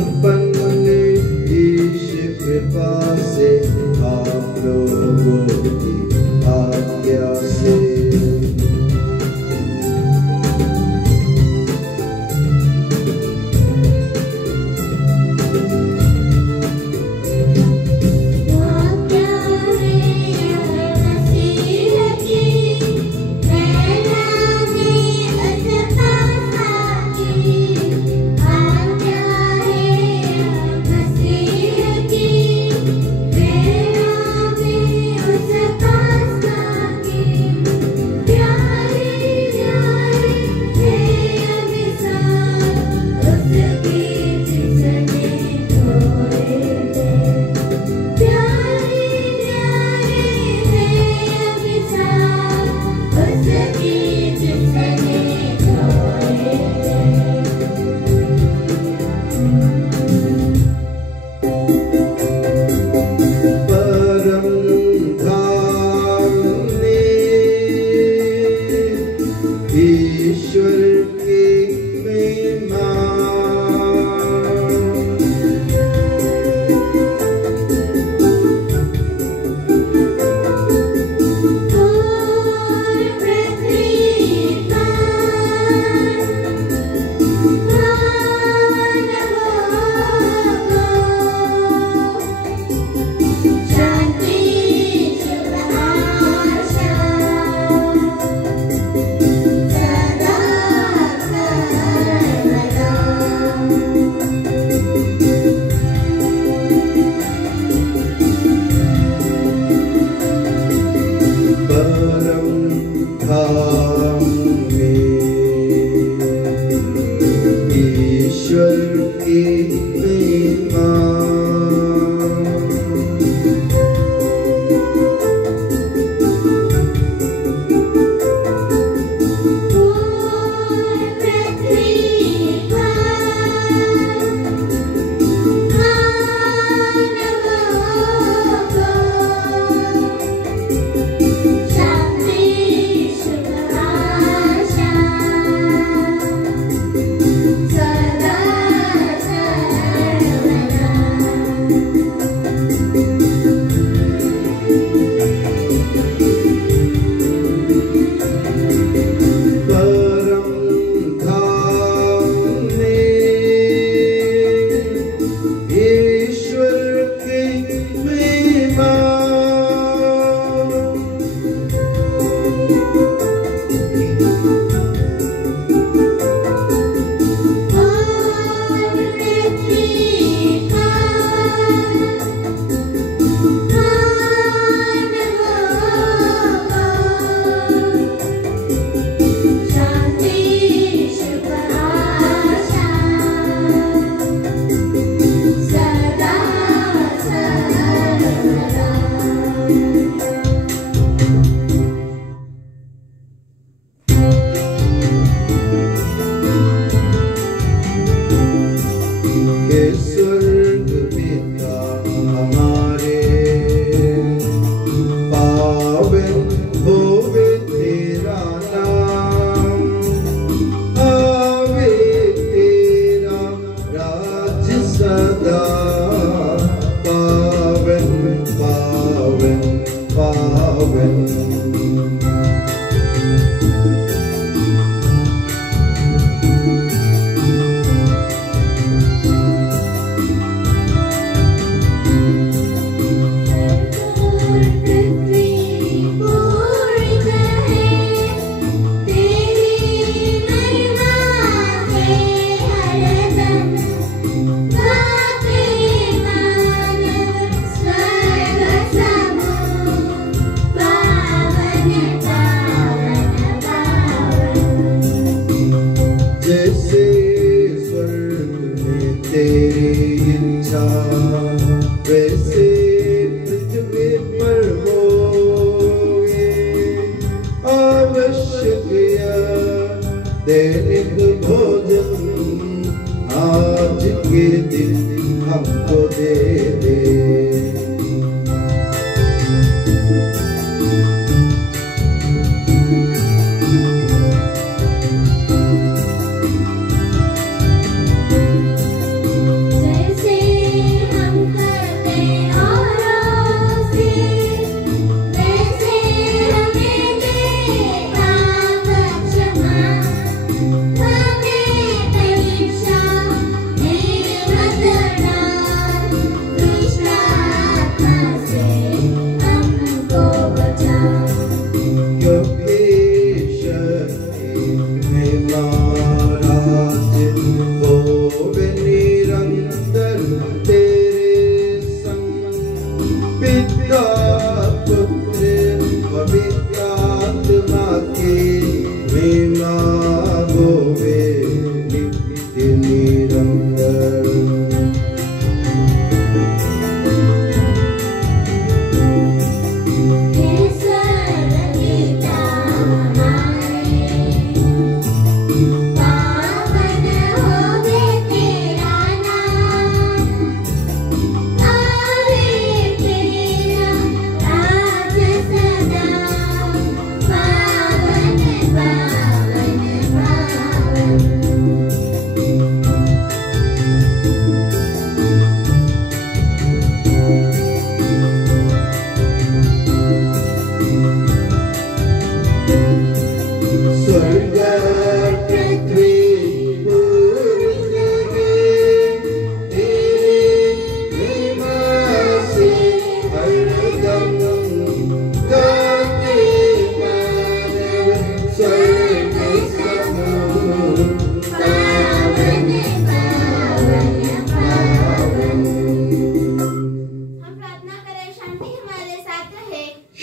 संपन्न ईश कृपा से आप लोगों की आज्ञा से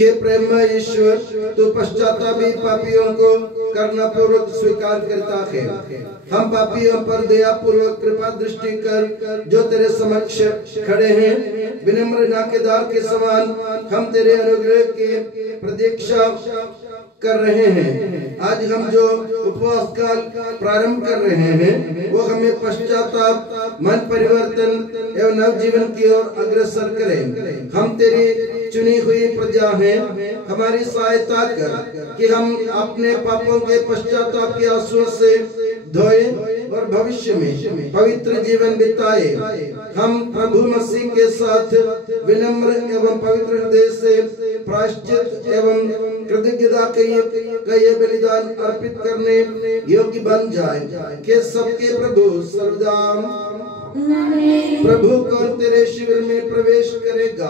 हे प्रेममय ईश्वर, तू पश्चातापी पापियों को करुणा पूर्वक स्वीकार करता है। हम पापियों पर दया पूर्वक कृपा दृष्टि कर, जो तेरे समक्ष खड़े हैं, विनम्र नाकेदार के समान हम तेरे अनुग्रह की प्रतीक्षा कर रहे हैं। आज हम जो उपवास काल प्रारंभ कर रहे हैं, वो हमें पश्चाताप, मन परिवर्तन एवं नव जीवन की ओर अग्रसर करें। हम तेरी चुनी हुई प्रजा हैं, हमारी सहायता कर कि हम अपने पापों के पश्चाताप के आंसुओं से धोए और भविष्य में पवित्र जीवन बिताए। हम प्रभु मसीह के साथ विनम्र एवं पवित्र हृदय से प्रायश्चित एवं कृतज्ञता का ये बलिदान अर्पित करने योग्य बन जाए कि सबके प्रभु सर्वदा प्रभु कौन तेरे शिविर में प्रवेश करेगा,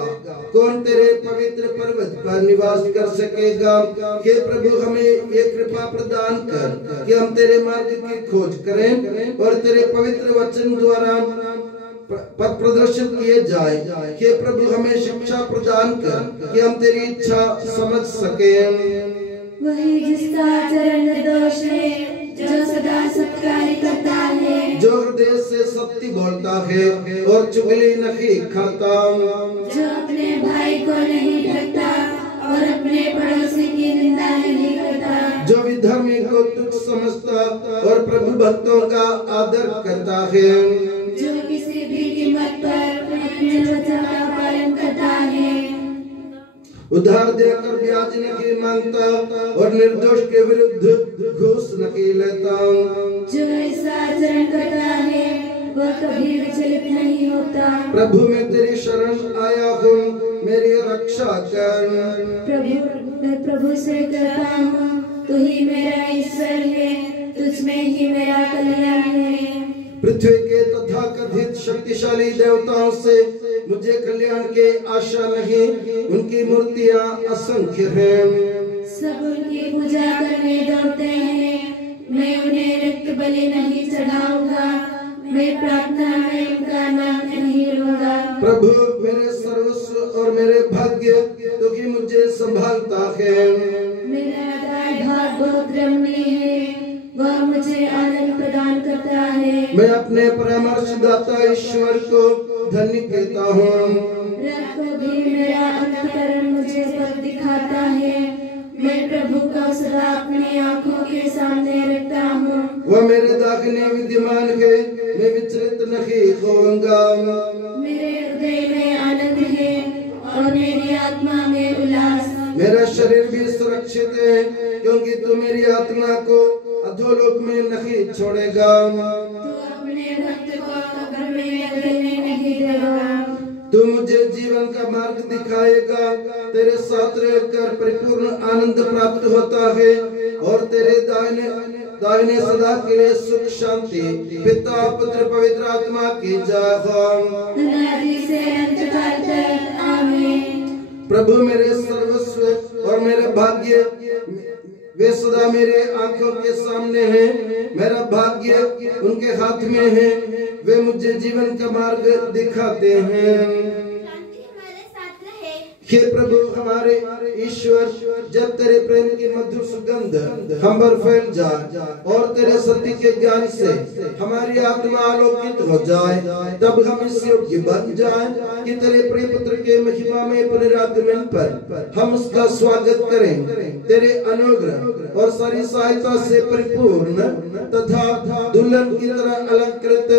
कौन तेरे पवित्र पर्वत पर निवास कर सकेगा। हे प्रभु, हमें ये कृपा प्रदान कर कि हम तेरे मार्ग की खोज करें और तेरे पवित्र वचन द्वारा पथ प्रदर्शित किए जाए। हे प्रभु, हमें शिक्षा प्रदान कर कि हम तेरी इच्छा समझ सकें। वही जिसका आचरण निर्दोष है, जो सदा सत्कार्य करता है, जो हृदय से सत्य बोलता है और चुगली नहीं खाता, जो अपने भाई को नहीं ठगता और अपने पड़ोसी की निंदा नहीं करता, जो विधर्मी को तुच्छ समझता और प्रभु भक्तों का आदर करता है, जो किसी भी कीमत पर अपने वचन का पालन करता है, उधार देकर ब्याज नहीं मांगता और निर्दोष के विरुद्ध घूस नहीं लेता, जो ऐसा आचरण करता है वह कभी विचलित नहीं होता। प्रभु, मैं तेरी शरण आया हूँ, मेरी रक्षा कर। मैं प्रभु से कहता हूँ, तू ही मेरा ईश्वर है, तुझ में ही मेरा कल्याण है। पृथ्वी के तथा कथित शक्तिशाली देवताओं से मुझे कल्याण के आशा नहीं, उनकी मूर्तियां असंख्य हैं। सब उनकी पूजा करने दौड़ते हैं, मैं उन्हें रक्त बलि नहीं चढ़ाऊंगा, मैं प्रार्थना में उनका नाम नहीं लूंगा। प्रभु, मेरे सर्वस्व और मेरे भाग्य तो कि मुझे संभालता है। मेरा दाई भाग बहुत रमणीय है, वह मुझे आनंद प्रदान करता है। मैं अपने परामर्शदाता ईश्वर को धन्य कहता हूँ। रात को भी मेरा अंतःकरण मुझे पथ दिखाता है, मैं प्रभु को सदा अपनी आँखों के सामने रखता हूँ। वह मेरे दाहिने विद्यमान है, मैं विचलित नहीं होऊंगा। मेरे हृदय में आनंद है और मेरी आत्मा में उल्लास। मेरा शरीर भी सुरक्षित है, क्योंकि तू मेरी आत्मा को अधोलोक में नहीं छोड़ेगा। तू अपने भक्त को कब्र में अकेले नहीं देगा। तू मुझे जीवन का मार्ग दिखाएगा, तेरे साथ रहकर परिपूर्ण आनंद प्राप्त होता है और तेरे दाहिने सदा के लिए सुख शांति पिता पुत्र पवित्र आत्मा की जय हो। अनादि से अनंतकाल तक आमीन। प्रभु, मेरे सर्वस्व और मेरे भाग्य वे सदा मेरे आंखों के सामने हैं, मेरा भाग्य उनके हाथ में है, वे मुझे जीवन का मार्ग दिखाते हैं। हे प्रभु हमारे ईश्वर, जब तेरे प्रेम की मधुर सुगंध हम पर फैल जाए और तेरे सत्य के ज्ञान से हमारी आत्मा आलोकित हो जाए, तब हम इस योग्य बन जाएं कि तेरे प्रिय पुत्र के महिमा में पुनरागमन पर हम उसका स्वागत करें। तेरे अनुग्रह और सारी सहायता से परिपूर्ण तथा दुल्हन की तरह अलंकृत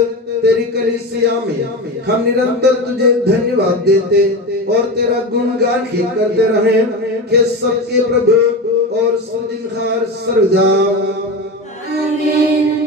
तेरी कलीसिया में हम निरंतर तुझे धन्यवाद देते और तेरा गुणगान ही करते रहे कि सबके प्रभु और सृजनहार सर्वदा आमीन।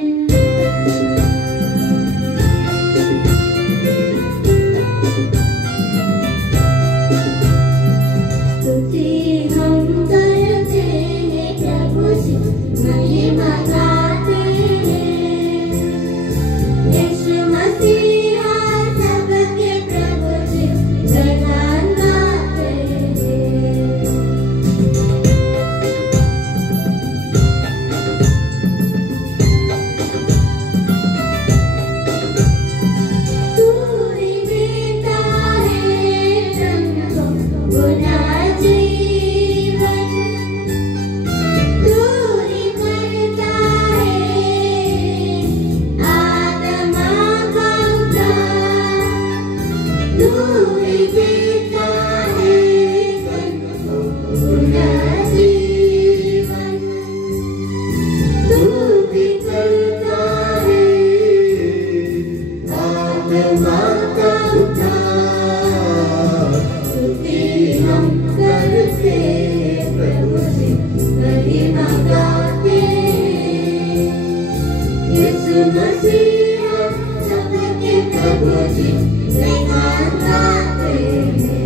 मसीहा सबके प्रभु जी जयगान गाते हैं,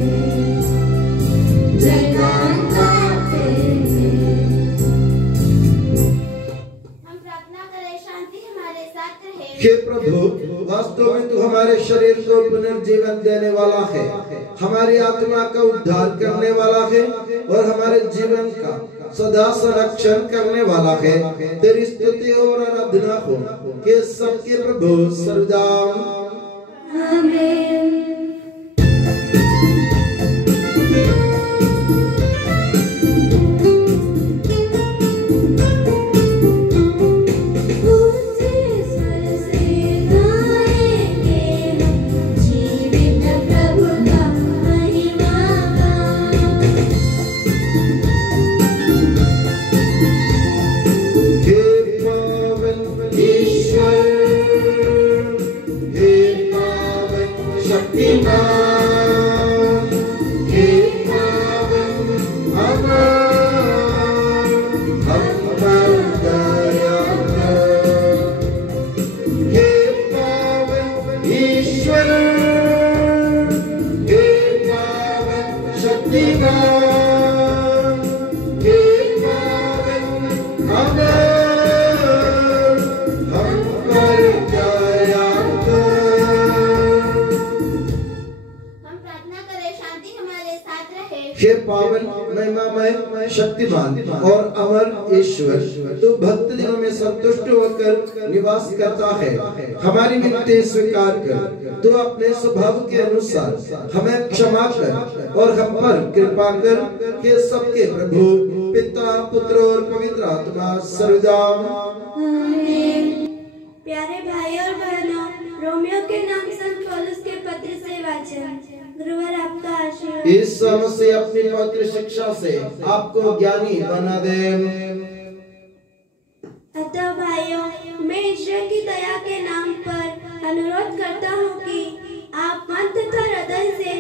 जयगान गाते हैं। हम प्रार्थना करें शांति हमारे साथ रहे। हे प्रभु, वास्तव में तू हमारे शरीर को पुनर्जीवन देने वाला है, हमारी आत्मा का उद्धार करने वाला है और हमारे जीवन का सदा संरक्षण करने वाला है। तेरी स्तुति और आराधना हो कि सबके प्रभु सर्वदा आमीन। शक्तिमान और अमर ईश्वर, तू भक्त जनों में संतुष्ट होकर निवास करता है। हमारी विनती स्वीकार कर, तू अपने स्वभाव के अनुसार हमें क्षमा कर और हम पर कृपा कर के सबके प्रभु पिता पुत्र और पवित्र आत्मा सर्वदा आमीन। प्यारे भाई और बहनों, रोमियो के नाम संत पौलुस के पत्र से वाचन। गुरुवर आपका आशीर्वाद। यीशु मसीह अपनी पवित्र शिक्षा से आपको ज्ञानी बना दे। अतः भाइयों, मैं ईश्वर की दया के नाम पर अनुरोध करता हूँ कि आप मन तथा हृदय से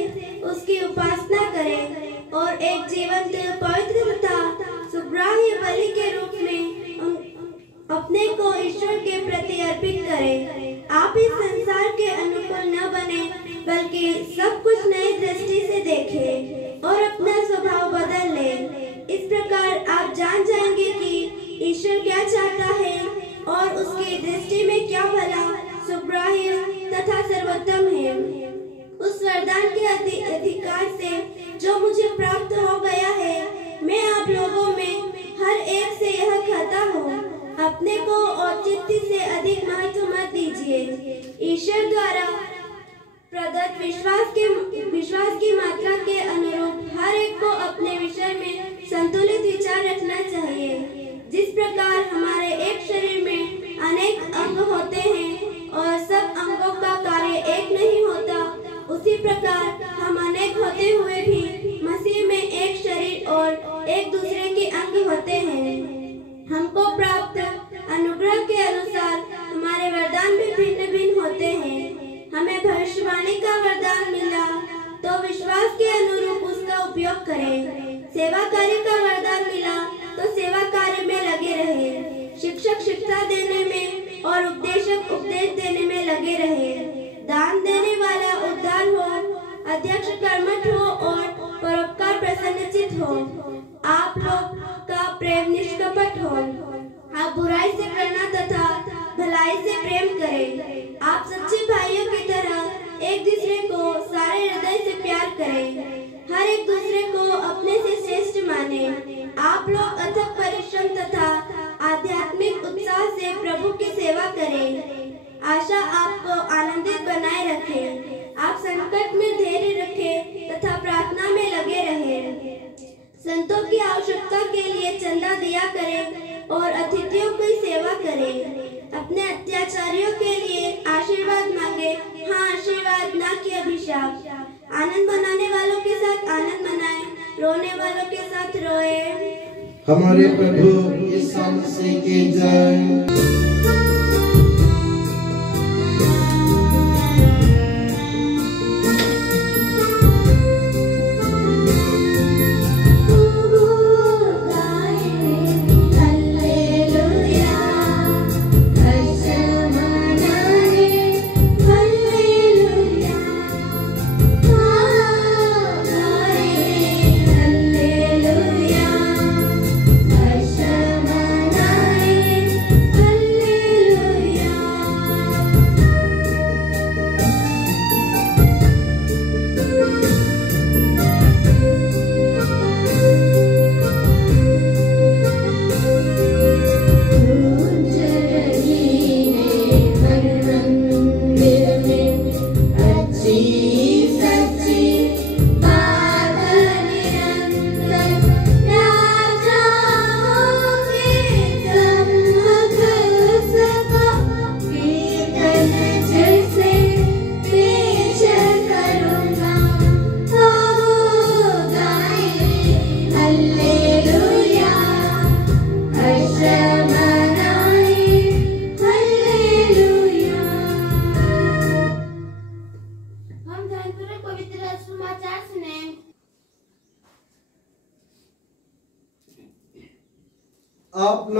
उसकी उपासना करें और एक जीवंत पवित्र तथा सुग्राह्य बलि के रूप में अपने को ईश्वर के प्रति अर्पित करें। आप इस संसार के अनुकूल न बने, बल्कि सब कुछ नई दृष्टि से देखें और अपना स्वभाव बदल लें। इस प्रकार आप जान जाएंगे कि ईश्वर क्या चाहता है और उसकी दृष्टि में क्या भला, सुग्राह्य तथा सर्वोत्तम है। उस वरदान के अधिकार से जो मुझे प्राप्त हो गया है, मैं आप लोगों में हर एक से यह कहता हूँ, अपने को औचित्य से अधिक महत्व मत दीजिए। ईश्वर द्वारा प्रदत्त विश्वास की मात्रा के अनुरूप हर एक को अपने विषय में संतुलित विचार रखना चाहिए। जिस प्रकार हमारे एक शरीर में अनेक अंग होते हैं और सब अंगों का कार्य एक नहीं होता, उसी प्रकार हम अनेक होते हुए भी मसीह में एक शरीर और एक दूसरे के अंग होते हैं। हमको प्राप्त अनुग्रह के अनुसार हमारे वरदान भी भिन्न भिन्न होते हैं। हमें भविष्यवाणी का वरदान मिला तो विश्वास के अनुरूप उसका उपयोग करें। सेवा कार्य का वरदान मिला तो सेवा कार्य में लगे रहे। शिक्षक शिक्षा देने में और उपदेशक उपदेश देने में लगे रहे। दान देने वाला उद्धार हो, अध्यक्ष कर्मठ हो और परोपकार प्रसन्नचित हो। आप लोग का प्रेम निष्कपट हो। आप बुराई से घृणा तथा भलाई से प्रेम करें। आप सच्चे भाइयों की तरह एक दूसरे को सारे हृदय से प्यार करें। हर एक दूसरे को अपने से श्रेष्ठ माने। आप लोग अथक परिश्रम तथा आध्यात्मिक उत्साह से प्रभु की सेवा करें। आशा आपको आनंदित बनाए रखे। आप संकट में धैर्य रखें तथा प्रार्थना में लगे रहें। संतों की आवश्यकता के लिए चंदा दिया करें और अतिथियों की सेवा करें। अपने अत्याचारियों के लिए आशीर्वाद मांगे, हाँ आशीर्वाद ना कि अभिशाप। आनंद मनाने वालों के साथ आनंद मनाएं, रोने वालों के साथ रोए। हमारे प्रभु यीशु मसीह की जय। Hallelujah,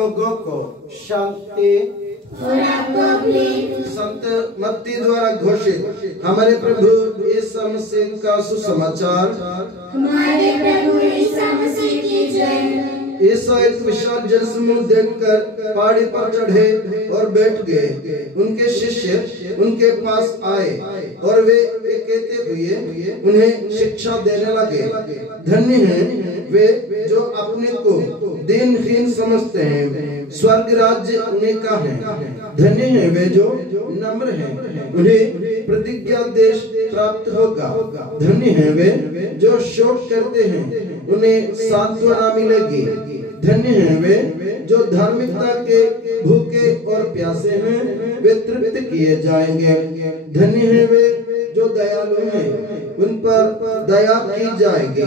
लोगों को शांति और आपको अपने संत मत्ती द्वारा घोषित हमारे प्रभु यीशु मसीह का सुसमाचार। हमारे प्रभु यीशु मसीह की जय। ईसा एक विशाल जनसमूह देखकर पहाड़ी पर चढ़े और बैठ गए। उनके शिष्य उनके पास आए और वे कहते हुए उन्हें शिक्षा देने लगे। धन्य हैं वे जो अपने को दीनहीन समझते हैं, स्वर्ग राज्य उन्हें का है। धन्य हैं वे जो नम्र हैं, उन्हें प्रतिज्ञा देश प्राप्त होगा। धन्य हैं वे जो शोक करते हैं, उन्हें सांत्वना मिलेगी। धन्य हैं वे जो धार्मिकता के भूखे और प्यासे हैं, वे तृप्त किए जाएंगे। धन्य हैं वे जो दयालु हैं, उन पर दया की जाएगी।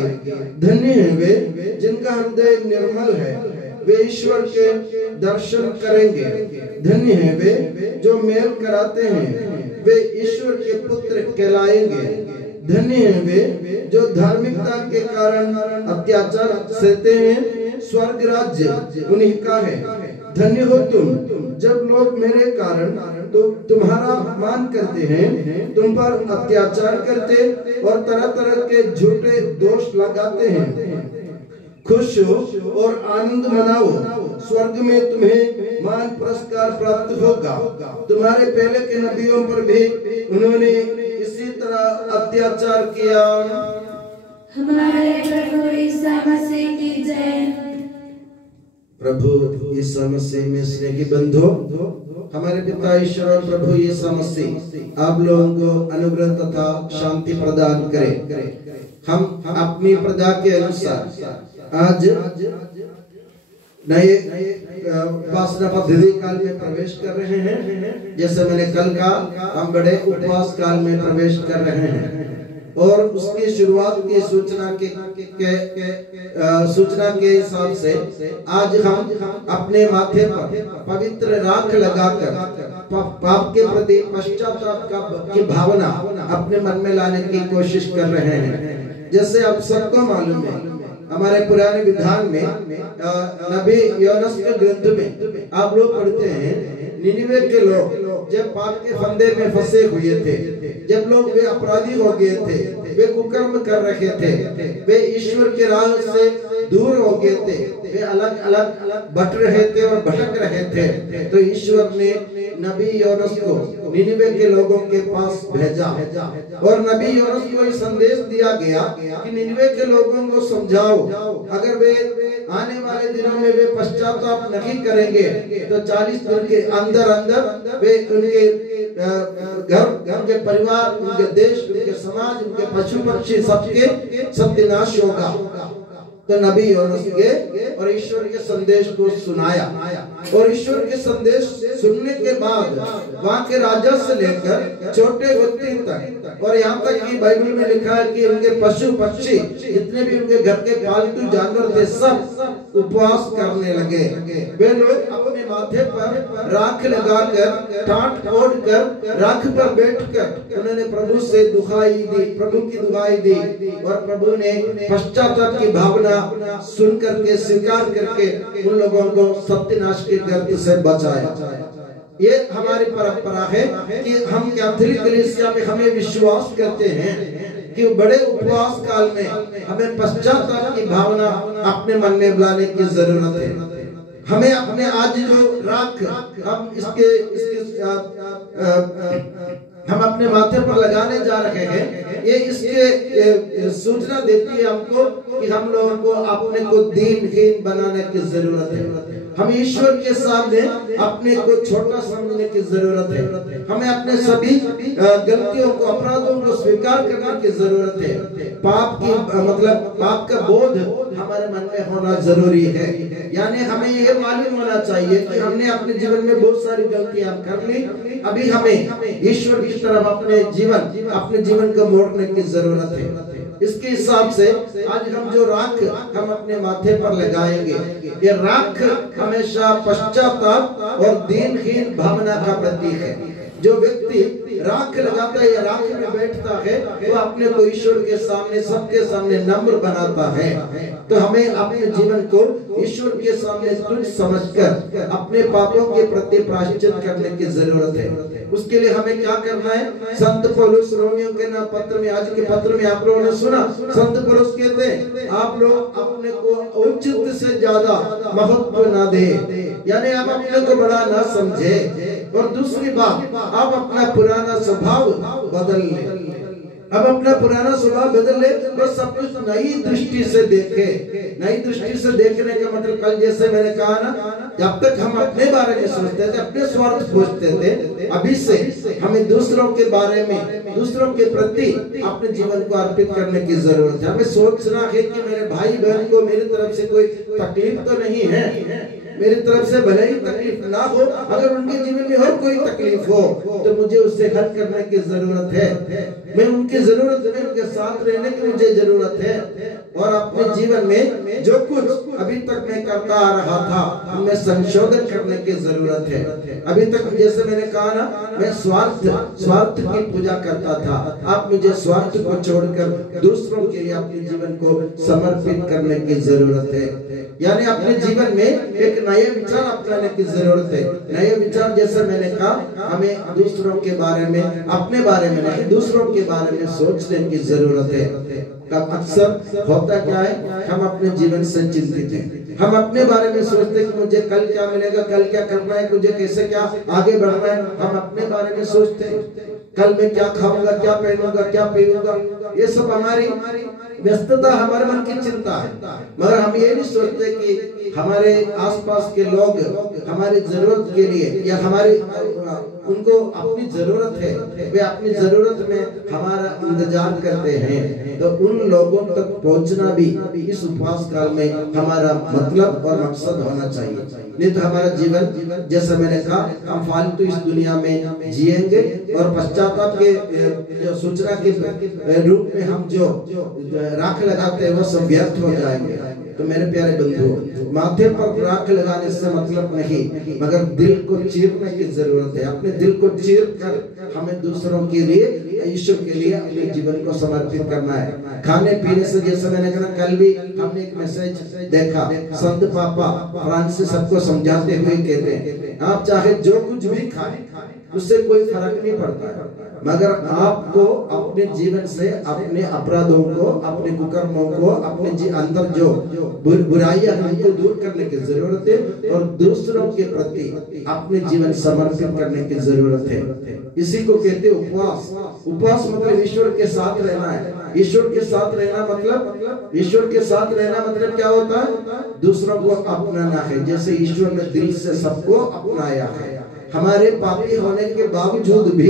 धन्य हैं वे जिनका हृदय निर्मल है, वे ईश्वर के दर्शन करेंगे। धन्य हैं वे जो मेल कराते हैं, वे ईश्वर के पुत्र कहलाएंगे। धन्य हैं वे जो धार्मिकता के कारण अत्याचार सहते हैं, स्वर्ग राज्य उन्हीं का है। धन्य हो तुम जब लोग मेरे कारण तो तुम्हारा मान करते हैं, तुम पर अत्याचार करते और तरह तरह के झूठे दोष लगाते हैं। खुश हो और आनंद मनाओ, स्वर्ग में तुम्हें मान पुरस्कार प्राप्त होगा। तुम्हारे पहले के नबियों पर भी उन्होंने इसी तरह अत्याचार किया। हमारे प्रभु यीशु मसीह की जय। प्रभु यीशु मसीह में स्नेह की बंधु, हमारे पिता ईश्वर और प्रभु यीशु मसीह आप लोगों को अनुग्रह तथा शांति प्रदान करे। हम अपनी प्रजा के अनुसार आज नए उपासना पद्धति काल में प्रवेश कर रहे हैं। जैसे मैंने कल कहा, हम बड़े उपवास काल में प्रवेश कर रहे हैं और उसकी शुरुआत की सूचना के हिसाब से आज हम अपने माथे पर पवित्र राख लगाकर पाप के प्रति पश्चाताप की भावना अपने मन में लाने की कोशिश कर रहे हैं। जैसे आप सबको मालूम है, हमारे पुराने विधान में नबी योनस के ग्रंथ में आप लोग पढ़ते हैं, निनिवे के लोग जब पाप के फंदे में फंसे हुए थे, जब लोग वे अपराधी हो गए थे, वे कुकर्म कर रहे थे, वे ईश्वर के राह से दूर हो गए थे, वे अलग अलग बट रहे थे और भटक रहे थे। तो ईश्वर ने नबी योनस को निनिवे के लोगों के पास भेजा और नबी योनस को ये संदेश दिया गया कि निनिवे के लोगों को समझाओ, अगर वे आने वाले दिनों में वे पश्चाताप नहीं करेंगे तो 40 दिन के अंदर अंदर वे उनके घर, उनके परिवार, उनके देश, उनके समाज, उनके पशु पक्षी सबके सत्यानाश होगा। तो नबी योनस गए और ईश्वर के संदेश को सुनाया और ईश्वर के संदेश सुनने के बाद वहाँ के राजा से लेकर छोटे व्यक्ति तक और यहाँ तक कि बाइबल में लिखा है कि उनके पशु पक्षी जितने भी उनके घर के पालतू जानवर थे सब उपवास करने लगे। वे लोग अपने माथे पर राख लगाकर टाट ओढ़ कर राख पर बैठकर उन्होंने प्रभु से दुहाई दी, प्रभु की दुहाई दी और प्रभु ने पश्चाताप की भावना सुन करके स्वीकार करके उन लोगों को सत्यानाश के गर्त से बचाया। ये हमारी परंपरा है कि हम कैथोलिक कलीसिया में हमें विश्वास करते हैं कि बड़े उपवास काल में हमें पश्चाताप की भावना अपने मन में लाने की जरूरत है। हमें अपने आज जो राख हम हम अपने माथे पर लगाने जा रहे हैं, ये इसके सूचना देती है हमको कि हम लोगों को अपने को दीनहीन बनाने की जरूरत है। हम ईश्वर के सामने अपने को छोटा समझने की जरूरत है। हमें अपने सभी गलतियों को, अपराधों को स्वीकार करने की जरूरत है। पाप की मतलब पाप का बोध हमारे मन में होना जरूरी है। यानी हमें ये मालूम होना चाहिए कि हमने अपने जीवन में बहुत सारी गलतियां कर ली, अभी हमें ईश्वर की तरफ अपने जीवन को मोड़ने की जरूरत है। इसके हिसाब से आज हम जो राख हम अपने माथे पर लगाएंगे, ये राख हमेशा पश्चाताप और दीनहीन भावना का प्रतीक है। जो व्यक्ति राख लगाता है या राख में बैठता है वो अपने को ईश्वर के सामने, सबके सामने नम्र बनाता है। तो हमें अपने जीवन को ईश्वर के सामने तुच्छ समझकर अपने पापों के प्रति प्रायश्चित करने की जरूरत है। उसके लिए हमें क्या करना है? संत पौलुस रोमियो के नाम पत्र में, आज के पत्र में आप लोगों ने सुना, संत पौलुस कहते हैं आप लोग अपने को औचित्य से ज्यादा महत्व ना दे, यानी आप अपने को बड़ा ना समझे। और दूसरी बात, आप अपना पुराना स्वभाव बदल ले। अब अपना पुराना स्वभाव बदल ले तो सब कुछ नई दृष्टि से देखे। नई दृष्टि से देखने का मतलब, कल जैसे मैंने कहा ना, जब तक हम अपने बारे में सोचते थे, अपने स्वार्थ खोजते थे, अभी से हमें दूसरों के बारे में, दूसरों के प्रति अपने जीवन को अर्पित करने की जरूरत है। हमें सोचना है कि मेरे भाई बहन को मेरी तरफ से कोई तकलीफ तो नहीं है, मेरी तरफ से भले ही तकलीफ ना हो, अगर उनके जीवन में और कोई तकलीफ हो तो मुझे उससे हल करने की जरूरत है। मैं उनकी जरूरत में उनके साथ रहने की मुझे जरूरत है। और अपने जीवन में जो कुछ अभी तक मैं करता आ रहा था उनमें संशोधन करने की जरूरत है। अभी तक जैसे मैंने कहा ना, मैं स्वार्थ की पूजा करता था। आप मुझे स्वार्थ को छोड़कर दूसरों के लिए अपने जीवन को समर्पित करने की जरूरत है। यानी अपने जीवन में एक नए विचार अपनाने की जरूरत है। नए विचार जैसे मैंने कहा, हमें दूसरों के बारे में, अपने बारे में नहीं, दूसरों के बारे में सोचने की जरूरत है। अक्सर होता क्या है, हम अपने जीवन से चिंतित हैं। हम अपने बारे में सोचते हैं कि मुझे कल क्या मिलेगा, कल क्या करना है, मुझे कैसे क्या आगे बढ़ना है। हम अपने बारे में सोचते हैं, कल मैं क्या खाऊंगा, क्या पहनूंगा, क्या पीऊंगा। ये सब हमारी व्यस्तता, हमारे मन की चिंता है। मगर हम ये नहीं सोचते कि हमारे आसपास के लोग हमारी जरूरत के लिए, या हमारी उनको अपनी जरूरत है, वे अपनी जरूरत में हमारा इंतजार करते हैं। तो उन लोगों तक पहुंचना भी इस उपवास काल में हमारा मतलब और मकसद होना चाहिए। नहीं तो हमारा जीवन, जैसा मैंने कहा, हम फालतू इस दुनिया में जिएंगे और पश्चाताप के जो सूचना के रूप में हम जो राख लगाते हैं वो सब व्यर्थ हो जाएंगे। तो मेरे प्यारे बंधु, माथे पर राख लगाने से मतलब नहीं, मगर दिल को चीरने की जरूरत है। अपने दिल को चीर कर हमें दूसरों के लिए, ईश्वर के लिए अपने जीवन को समर्पित करना है। खाने पीने से, जैसे मैंने कहा, कल भी हमने एक मैसेज देखा, संत पापा फ्रांसिस सबको समझाते हुए कहते हैं, आप चाहे जो कुछ भी खाएं उससे कोई फर्क नहीं पड़ता, मगर आपको अपने जीवन से अपने अपराधों को, अपने कुकर्मों को, अपने अंदर जो बुराइयां हैं उनको दूर करने की जरूरत है और दूसरों के प्रति अपने जीवन समर्पित करने की जरूरत है। इसी को कहते हैं उपवास। उपवास मतलब ईश्वर के साथ रहना है। ईश्वर के साथ रहना मतलब, ईश्वर के साथ रहना मतलब क्या होता है? दूसरों को अपनाना है, जैसे ईश्वर ने दिल से सबको अपनाया है। हमारे पापी होने के बावजूद भी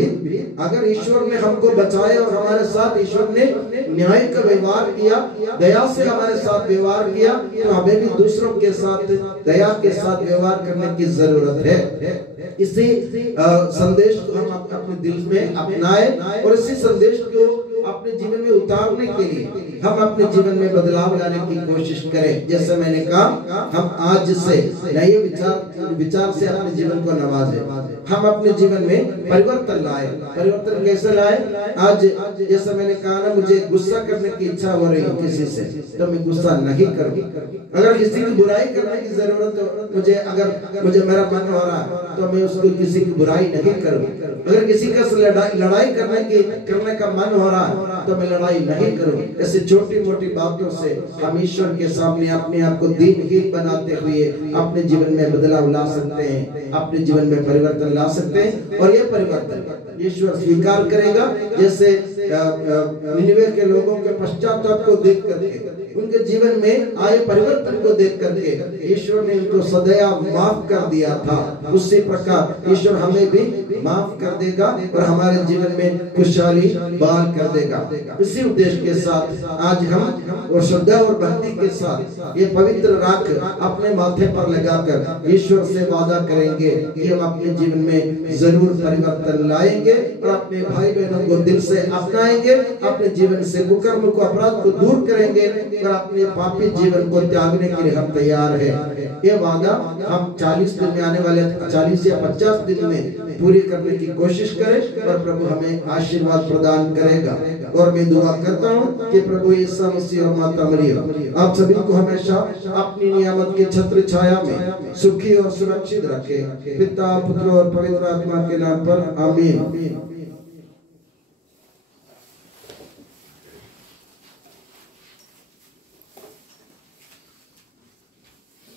अगर ईश्वर ने हमको बचाया और हमारे साथ ईश्वर ने न्याय का व्यवहार किया, दया से हमारे साथ व्यवहार किया, तो हमें भी दूसरों के साथ दया के साथ व्यवहार करने की जरूरत है। इसी संदेश को हम अपने दिल में अपनाएं और इसी संदेश को अपने जीवन में उतारने के लिए हम अपने जीवन में बदलाव लाने की कोशिश करें। जैसे मैंने कहा, हम आज से नए विचार से अपने जीवन को नवाजें। हम अपने जीवन में परिवर्तन लाए। परिवर्तन कैसे लाए? आज जैसे मैंने कहा ना, मुझे गुस्सा करने की इच्छा हो रही है किसी से, तो मैं गुस्सा नहीं करूँ। अगर किसी की बुराई करने की जरूरत हो, मुझे मेरा मन हो रहा है तो मैं उसको किसी की बुराई नहीं करूँ। अगर किसी का लड़ाई करने का मन हो रहा है तो मैं लड़ाई नहीं करूं। ऐसे छोटी मोटी बातों से हम ईश्वर के सामने अपने आप को दीनहीन बनाते हुए अपने जीवन में बदलाव ला सकते हैं, अपने जीवन में परिवर्तन ला सकते हैं। और ये परिवर्तन ईश्वर स्वीकार करेगा। जैसे निनिवे के लोगों के पश्चाताप को देख करके, उनके जीवन में आए परिवर्तन को देख करके ईश्वर ने उनको सदैव माफ कर दिया था, उसी प्रकार ईश्वर हमें भी माफ कर देगा और हमारे जीवन में खुशहाली बहाल कर देगा। इसी उद्देश्य के साथ आज हम और श्रद्धा और भक्ति के साथ ये पवित्र राख अपने माथे पर लगाकर ईश्वर से वादा करेंगे कि हम अपने जीवन में जरूर परिवर्तन लाएंगे और अपने भाई बहनों को दिल से अपनाएंगे, अपने जीवन से कुकर्म को, अपराध को दूर करेंगे और अपने पापी जीवन को त्यागने के लिए हम तैयार हैं। ये वादा हम 40 दिन में, आने वाले 40 या 50 दिन में पूरी करने की कोशिश करें और प्रभु हमें आशीर्वाद प्रदान करेगा। और मैं दुआ करता हूँ कि प्रभु यीशु मसीह और माता मरियम आप सभी को हमेशा अपनी नियामत की छत्र छाया में सुखी और सुरक्षित रखे। पिता, पुत्र और पवित्र आत्मा के नाम पर आमीन।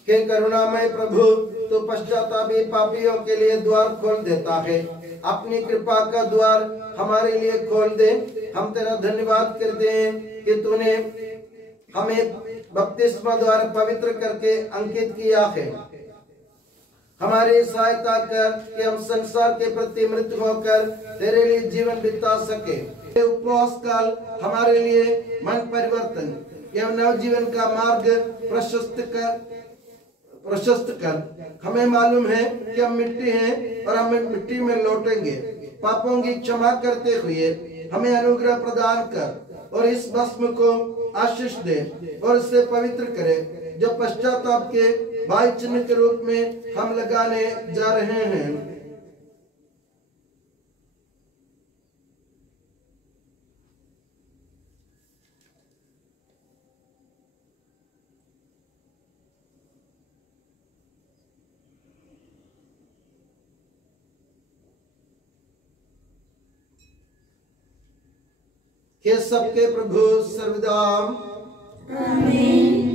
हे करुणामय प्रभु, तो पश्चातापी पापियों के लिए द्वार खोल देता है। अपनी कृपा का द्वार हमारे लिए खोल दे। हम तेरा धन्यवाद करते हैं कि तूने हमें बपतिस्मा द्वारा पवित्र करके अंकित किया है। हमारी सहायता कर कि हम संसार के प्रति मृत होकर तेरे लिए जीवन बिता सके। उपवास काल हमारे लिए मन परिवर्तन एवं नवजीवन का मार्ग प्रशस्त कर। हमें मालूम है कि हम मिट्टी हैं और हम मिट्टी में लौटेंगे। पापों की क्षमा करते हुए हमें अनुग्रह प्रदान कर और इस भस्म को आशीष दे और इससे पवित्र करे जो पश्चाताप के भाई चिन्ह के रूप में हम लगाने जा रहे हैं। हे सबके प्रभु सर्वदा आमीन।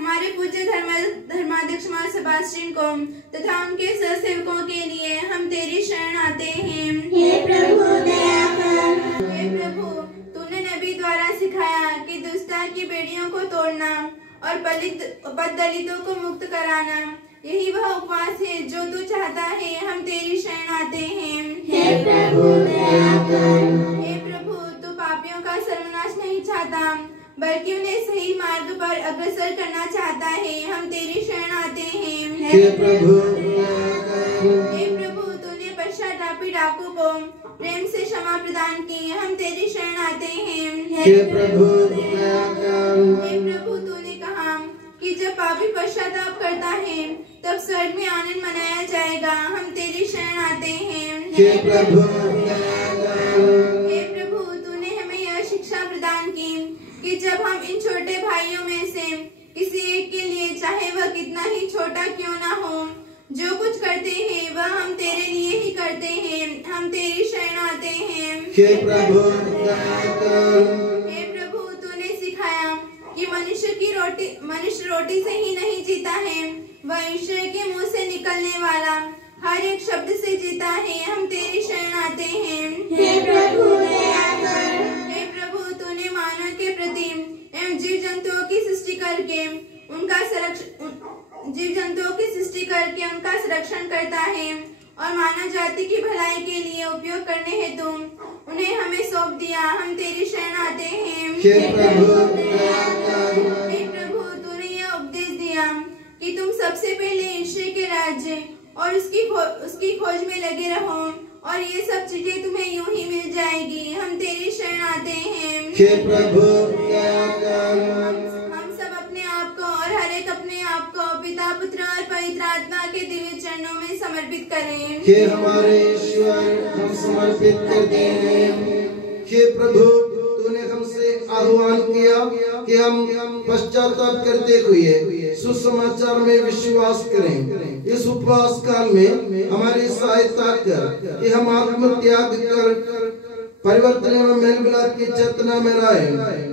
हमारे पूज्य धर्माध्यक्ष मां सेबास्टियन को तथा उनके सहसेवकों के लिए हम तेरी शरण आते हैं। हे प्रभु दया कर। हे प्रभु, तूने नबी द्वारा सिखाया कि दुष्टता की बेड़ियों को तोड़ना और दलितों को मुक्त कराना, यही वह उपवास है जो तू चाहता है। हम तेरी शरण आते हैं। हे प्रभु दया कर। हे प्रभु, तू पापियों का सर्वनाश नहीं चाहता बल्कि उन्हें सही मार्ग पर अग्रसर करना चाहता है। हम तेरी शरण आते हैं। हे प्रभु हे प्रभु, तूने पश्चातापी डाकू को प्रेम से क्षमा प्रदान की। हम तेरी शरण आते हैं। हे प्रभु हे प्रभु, तूने कहा कि जब पापी पश्चाताप करता है तब स्वर्ग में आनंद मनाया जाएगा। हम तेरी शरण आते हैं। हे प्रभु हे प्रभु, तूने हमें यह शिक्षा प्रदान की कि जब हम इन छोटे भाइयों में से किसी एक के लिए, चाहे वह कितना ही छोटा क्यों ना हो, जो कुछ करते हैं वह हम तेरे लिए ही करते हैं। हम तेरी शरण आते हैं। हे प्रभु हे प्रभु, तूने सिखाया कि मनुष्य रोटी से ही नहीं जीता है, वह ईश्वर के मुंह से निकलने वाला हर एक शब्द से जीता है। हम तेरी शरण आते हैं। हे प्रभु दया कर। हे प्रभु, तूने मानव के प्रति एवं जीव जंतुओं की सृष्टि करके उनका संरक्षण करता है और मानव जाति की भलाई के लिए उपयोग करने हेतु उन्हें हमें सौंप दिया। हम तेरी शरण आते हैं। हे प्रभु हे प्रभु, तूने यह उपदेश दिया कि तुम सबसे पहले ईश्वर के राज्य और उसकी खोज में लगे रहो और ये सब चीजें तुम्हें यूं ही मिल जाएगी। हम तेरी शरण आते हैं। हे प्रभु हम सब अपने आप को और हर एक अपने आप को पिता, पुत्र और पवित्र आत्मा के दिव्य चरणों में समर्पित करें। हे हमारे ईश्वर, हम समर्पित करते हैं। हे प्रभु, तूने हमसे आह्वान किया कि हम पश्चाताप करते हुए सुसमाचार में विश्वास करें। इस उपवास काल में हमारी सहायता कर कि हम आत्मत्याग कर परिवर्तन एवं मेल मिलाप की चेतना में रहे।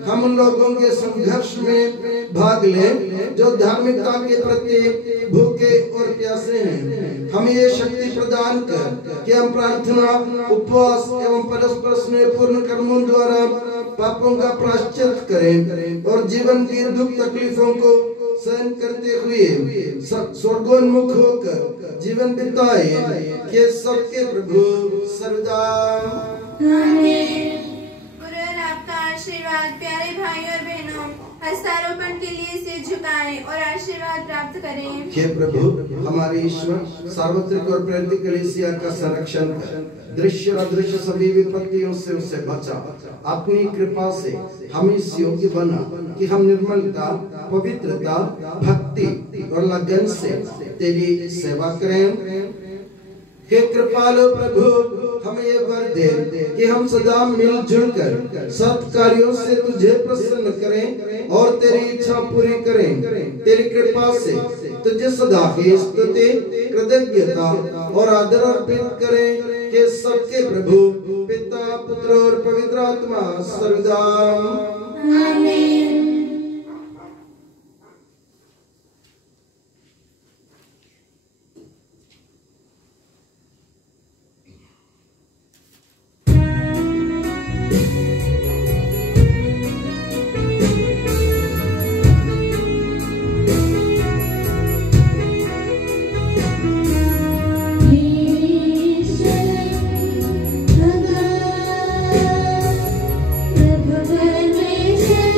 हम उन लोगों के संघर्ष में भाग लें जो धार्मिकता के प्रति भूखे और प्यासे हैं। हमें ये शक्ति प्रदान कर कि हम प्रार्थना, उपवास एवं परस्पर स्नेहपूर्ण कर्मों द्वारा पापों का प्रायश्चित करें और जीवन की दुख तकलीफों को सहन करते हुए स्वर्गोन्मुख होकर जीवन बिताए। के सबके प्रभु सर्वदा गुरु और आपका आशीर्वाद। प्यारे भाई और बहनों, हस्तारोपण के लिए सिर झुकाएं और आशीर्वाद प्राप्त करें। हे प्रभु, हमारे ईश्वर, सार्वत्रिक और प्रेरित कलीसिया का संरक्षण कर, दृश्य और अदृश्य सभी विपत्तियों से उसे बचा। अपनी कृपा से हम इस योग्य बना कि हम निर्मलता, पवित्रता, भक्ति और लगन से तेरी सेवा करें। हे कृपालु प्रभु, हमें ये वर दे कि हम सदा मिलजुल कर सत कार्यों से तुझे प्रसन्न करें और तेरी इच्छा पूरी करें। तेरी कृपा से तुझे सदा ही स्तुति, कृतज्ञता और आदर अर्पित करें। कि सबके प्रभु पिता, पुत्र और पवित्र आत्मा सर्वदा आमीन। प्रभु परमेश्वर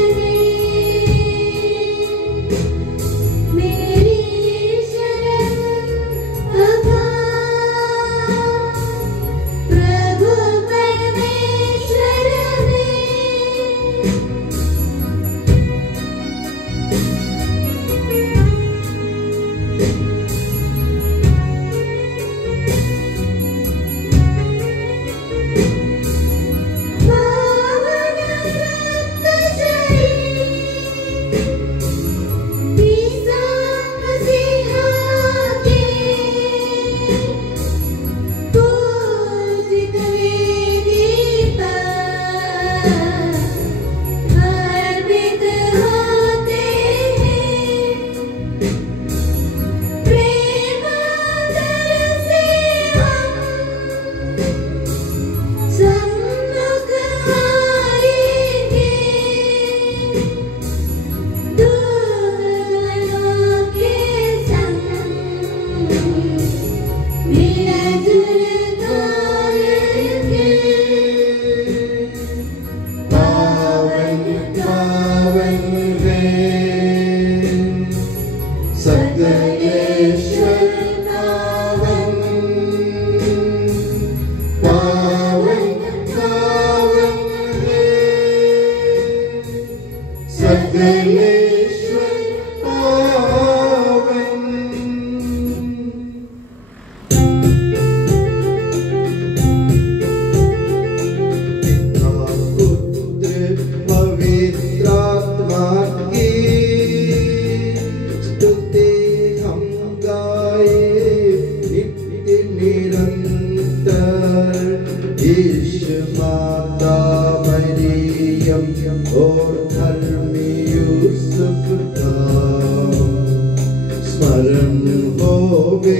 होवे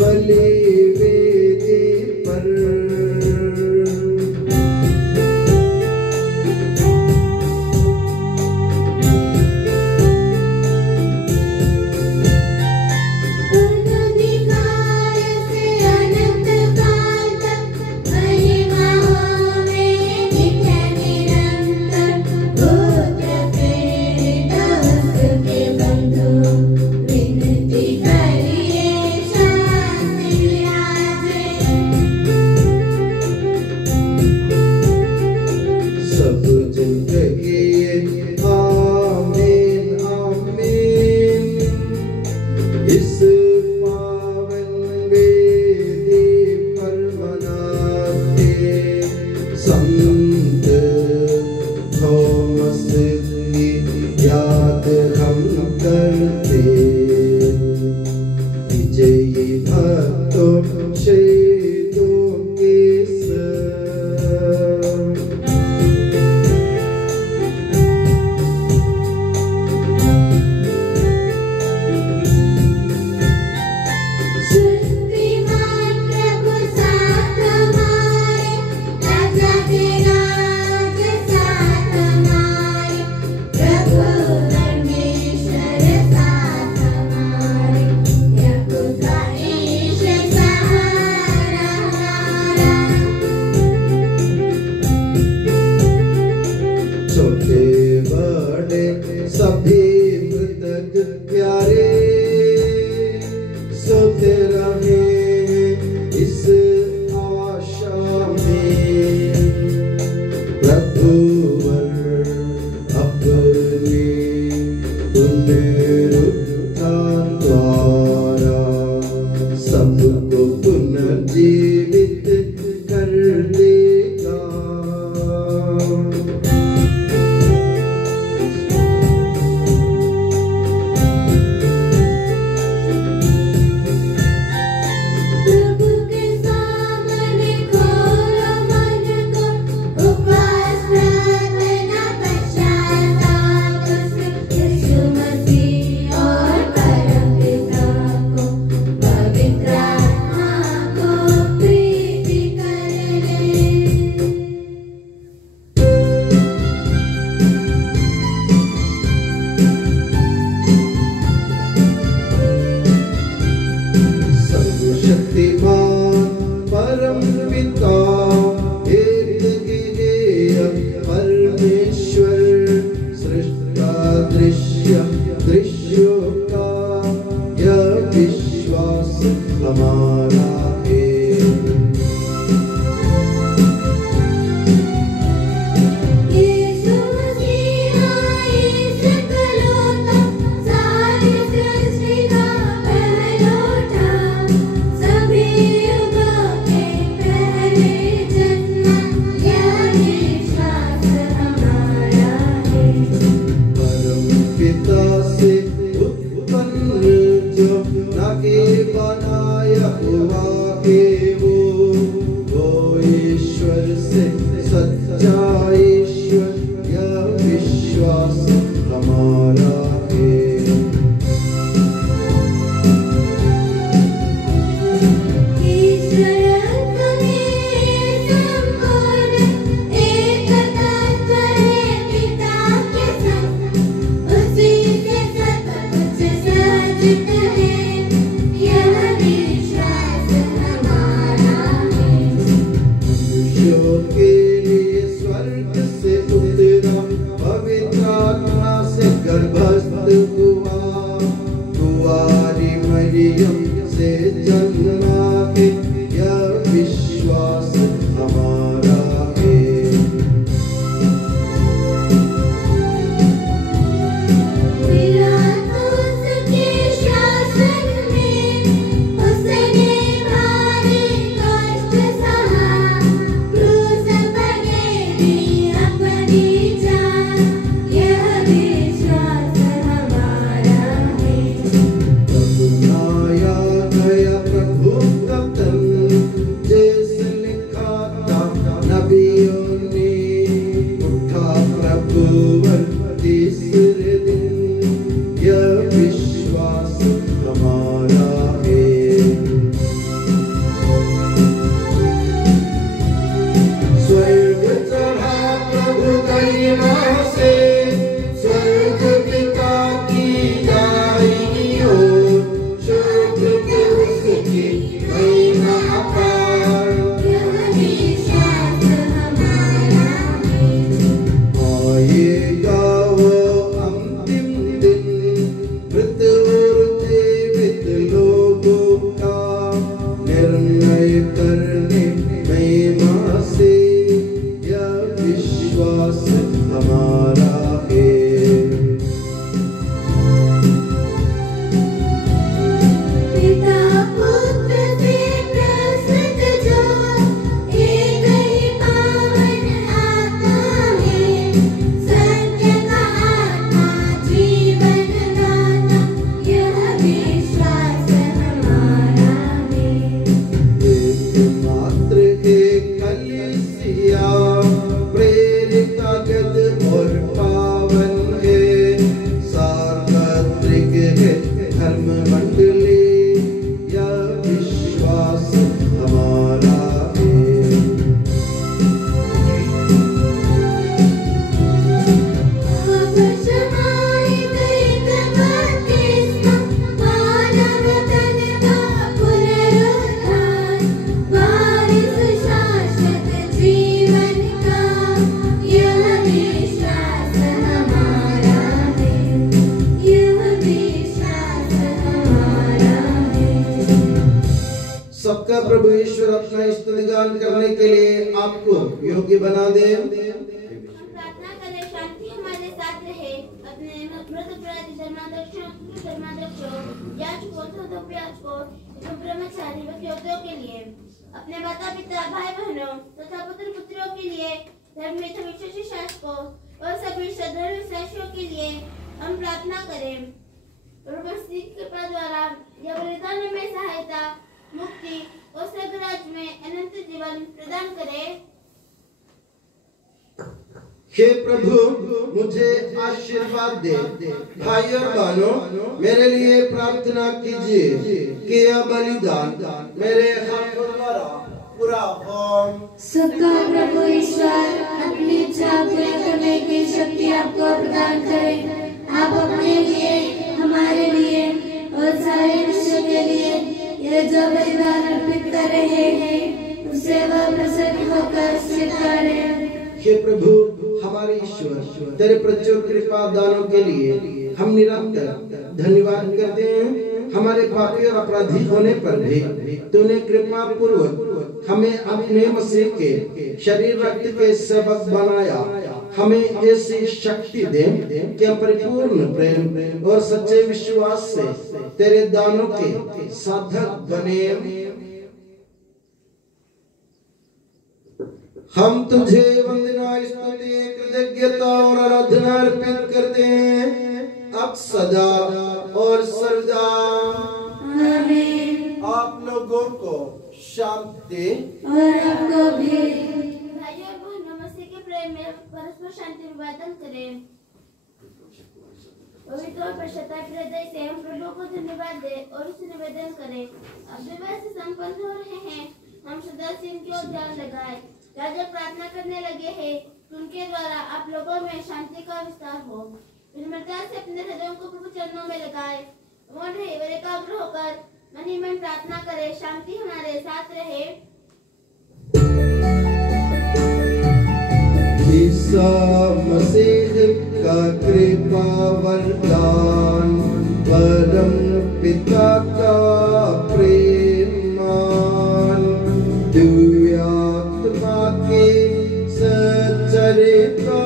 बलि वेदी पर। संत थॉमस की याद हम करते, विजयी भक्तों शहीदों के छोटे बड़े सभी मृतक प्यारे सोते रहे इस आशा में, प्रभुवर अपने पुनरुत्थान द्वारा सबको पुनर्जीवित कर देगा। परम पिता एक परमेश्वर सृष्टा दृश्यों का यह विश्वास हमारा है। पिता से उत्पन्न जो नागे बनाया हुआ है वो ईश्वर से सच्चा ईश्वर, यह विश्वास हमारा है। के लिए स्वर्ग से उतरा पवित्र आत्मा से गर्भस्थ हुआ, कुंवारी मरियम से जन्मा है, यह विश्वास हमारा है। प्रभु धर्म मंडली यह विश्वास हमारा है। सबका प्रभु ईश्वर अपना स्तुतिगान करने के लिए आपको योग्य बना दे। प्रार्थना करें शांति हमारे साथ रहे। अपने मृत अपराधी धर्माध्यक्षों याजकों याजकों ब्रह्मचारी वकीलों के लिए, अपने माता पिता भाई बहनों तथा पुत्र पुत्रियों के लिए, धर्मनिष्ठ शासकों और सभी श्रद्धालु विश्वासियों के लिए हम प्रार्थना करें। प्रभु की कृपा द्वारा यह बलिदान में सहायता, मुक्ति और स्वर्गराज में अनंत जीवन प्रदान करे। हे प्रभु मुझे आशीर्वाद दे। भाई और बहनों मेरे लिए प्रार्थना कीजिए कि यह बलिदान मेरे हाथों द्वारा पूरा हो। सबका प्रभु ईश्वर अपनी इच्छा पूरी करने की शक्ति आपको प्रदान करे। आप अपने लिए, हमारे लिए और सारे विश्व के लिए ये जो बलिदान अर्पित कर रहे हैं उससे वह प्रसन्न होकर स्वीकारे। हे प्रभु हमारे ईश्वर, तेरे प्रचुर कृपा दानों के लिए हम निरंतर धन्यवाद करते हैं। हमारे पापी और अपराधी होने पर भी तूने कृपा पूर्वक हमें अपने मसीह के शरीर रक्त के सेवक बनाया। हमें ऐसी शक्ति दे कि हम परिपूर्ण प्रेम और सच्चे विश्वास से तेरे दानों के साधक बने। हम तुझे वंदना, स्तुति, कृतज्ञता और आराधना अर्पित करते हैं अब सदा और सर्वदा। आमीन। आप लोगों को शांति और आपको भी। भाइयों और बहनों मसीह के प्रेम में परस्पर शांति निवेदन करें। पवित्र और पश्चाताप हृदय से हम प्रभु को धन्यवाद दें और उसे निवेदन करें। अब विवाह से संपन्न हो रहे हैं, हम सदा से इनकी ओर ध्यान लगाएं। राजा प्रार्थना करने लगे हैं, उनके द्वारा आप लोगों में शांति का विस्तार हो। विनम्रता से अपने हृदयों को प्रभु चरणों में लगाएं। मौन रहे और एकाग्र होकर मन ही मन प्रार्थना करें। शांति हमारे साथ रहे। ईसा मसीह का कृपा वरदान, परम पिता का प्रेम मान, दिव्य आत्मा के सचरिता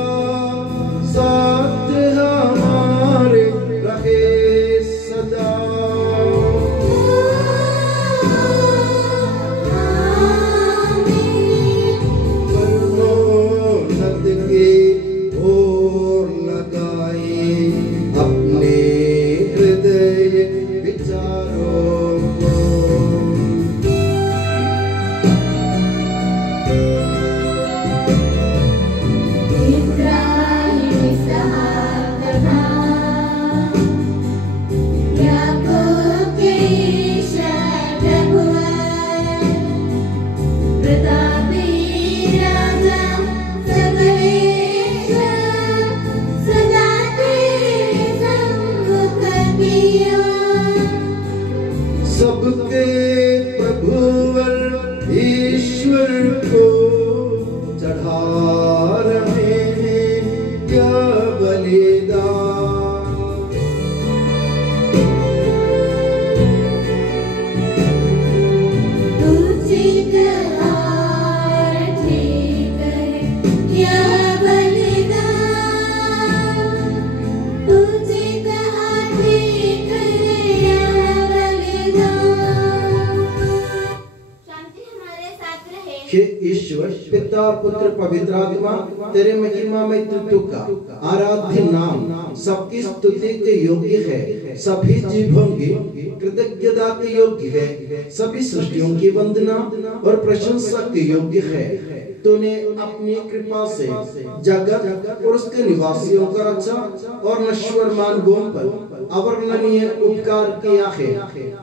साथ हमारे रहे सदा। परमोन्नत के ओर लगाए अपने हृदय विचारों को। सबके प्रभुवर ईश्वर को चढ़ा रहे हैं क्या बलिदान। उचित और ठीक क्या बलिदान, उचित और ठीक हे ईश्वर पिता पुत्र पवित्र आत्मा, तेरे महिमा में तू का आराध्य नाम सबकी स्तुति के योग्य है। सभी जीवों की कृतज्ञता के योग्य है। सभी सृष्टियों की वंदना और प्रशंसा के योग्य है। तूने अपनी कृपा से जगत और उसके निवासियों का रक्षा और नश्वर मार्गों पर अवर्णनीय उपकार किया है।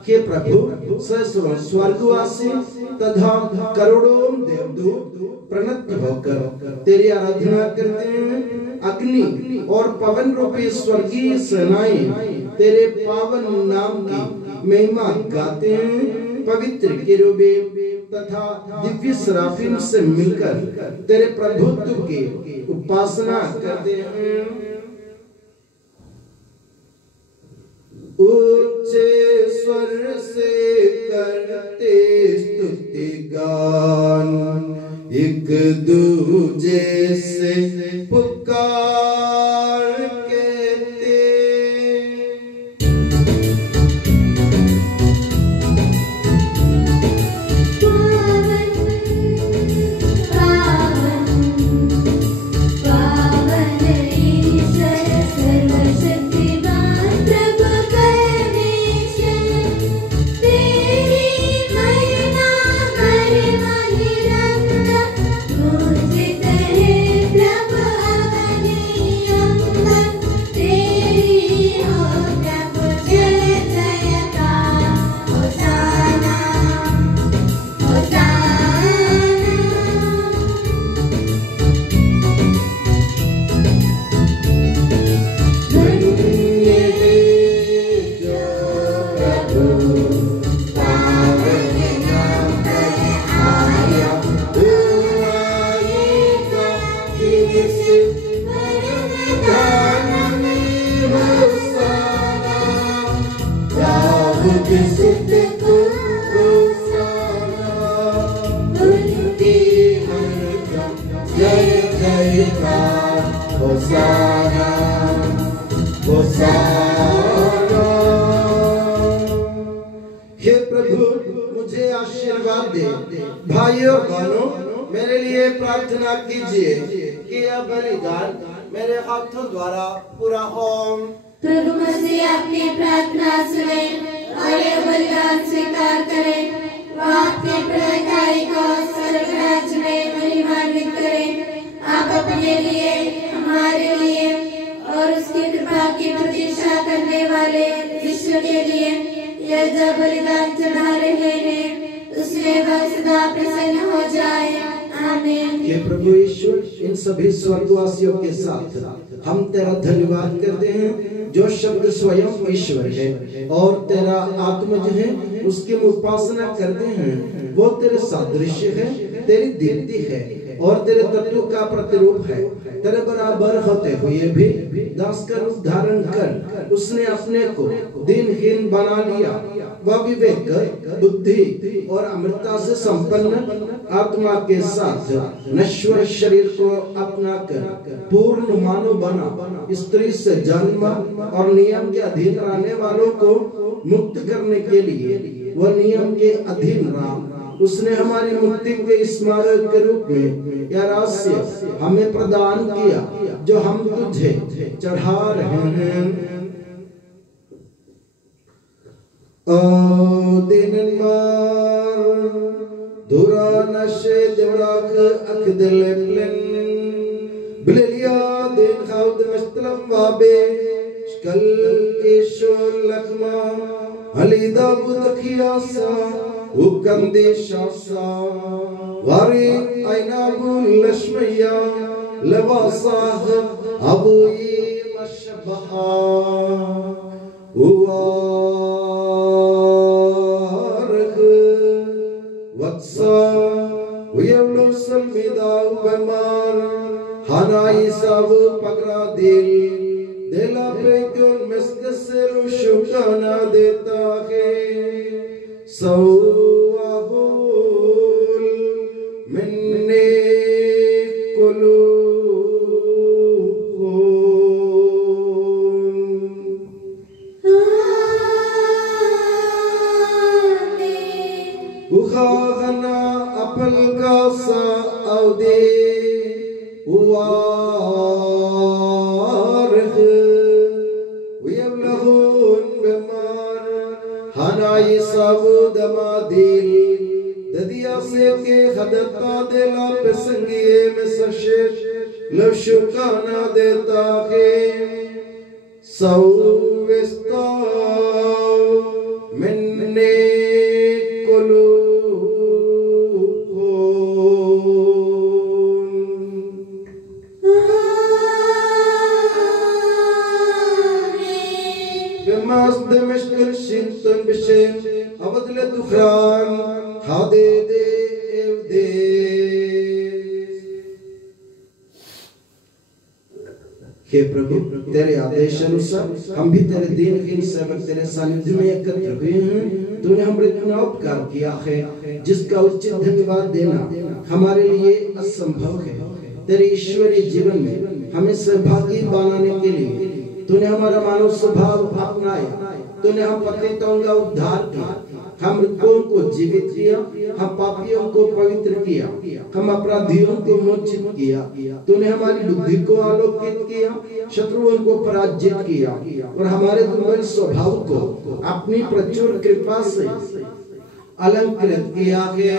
हे प्रभु, सहस्रों स्वर्गवासी तथा करोड़ों देवदूत प्रणत होकर तेरी आराधना करते हैं। अग्नि और पवन रूपी स्वर्गीय सेनाएं तेरे पावन नाम की महिमा गाते हैं। पवित्र केरूबीम तथा दिव्य सराफीम से मिलकर तेरे प्रभुत्व की उपासना करते हैं। ऊंचे स्वर से करते स्तुति गान, एक दूजे से पुकार कहते। हे प्रभु, मुझे आशीर्वाद दे। भाइयों बहनों, मेरे लिए प्रार्थना कीजिए कि यह बलिदान मेरे हाथों द्वारा पूरा हो। प्रभु मसीह आपकी प्रार्थना सुने और यह बलिदान स्वीकार करे। वह आपके प्रभुताई को स्वर्ग राज्य में महिमान्वित करे। आप अपने लिए, हमारे लिए और उसकी कृपा की प्रतीक्षा करने वाले विश्व के लिए यह जो बलिदान चढ़ा रहे हैं, उसमें वह सदा प्रसन्न हो जाए। आमीन। हे प्रभु ईश्वर, इन सभी स्वर्गवासियों के साथ हम तेरा धन्यवाद करते हैं, जो शब्द स्वयं ईश्वर है और तेरा आत्मज है, उसकी उपासना करते हैं। वो तेरे सादृश्य है, तेरी दीप्ति है और तेरे तत्व का प्रतिरूप है। तेरे बराबर होते हुए भी दास का रूप धारण कर उसने अपने को दीनहीन बना लिया। वह विवेक, बुद्धि और अमृता से संपन्न आत्मा के साथ नश्वर शरीर को अपना कर पूर्ण मानव बना। स्त्री से जन्म और नियम के अधीन रहने वालों को मुक्त करने के लिए वह नियम के अधीन रहा। उसने हमारी मुक्ति के स्मारक के रूप में यह रहस्य हमें प्रदान किया, जो हम तुझे चढ़ा रहे हैं। ओ दिनमार दुरा नशे देवराक अकदले प्लेन बिलिया दिन खाउद मस्तलम वाबे शकल एशो लखमा हलीदा बुदखियासा उकंदे शासा वारी आइनागु लश्मया लवासाह अबुई मशबहा उवारख वत्सा उयवलो सलमिदा उबमार हनाई सब पगरा दिल दिला पे क्यों मिस्कसेलु शुकाना देता है सवाहुल मिन्ने कुलू उखाहना अपल का सा अवदे उवारह उयवलहून बेमार हनाई सब दमादिल ददिया से के खदता देला पसंगिए में सशेष लशुकाना देता है सौवे vesto minne kolu bemas demeshkir shinton bishen avadle dukhran hade de evde हे प्रभु तेरे आदेश अनुसार हम भी तेरे दिन के सेवक तेरे सानिध्य में एकत्र हुए हैं। तूने हमारे इतना उपकार किया है जिसका उचित धन्यवाद देना हमारे लिए असंभव है। तेरे ईश्वरीय जीवन में हमें सहभागी बनाने के लिए तूने हमारा मानव स्वभाव अपनाया। तूने हम पतितों का उद्धार किया, हम मृतकों को जीवित किया, हम पापियों को पवित्र किया, हम अपराधियों को मोचित किया। तूने हमारी बुद्धि को आलोकित किया, शत्रुओं को पराजित किया और हमारे दुर्बल स्वभाव को अपनी प्रचुर कृपा से अलंकृत किया है।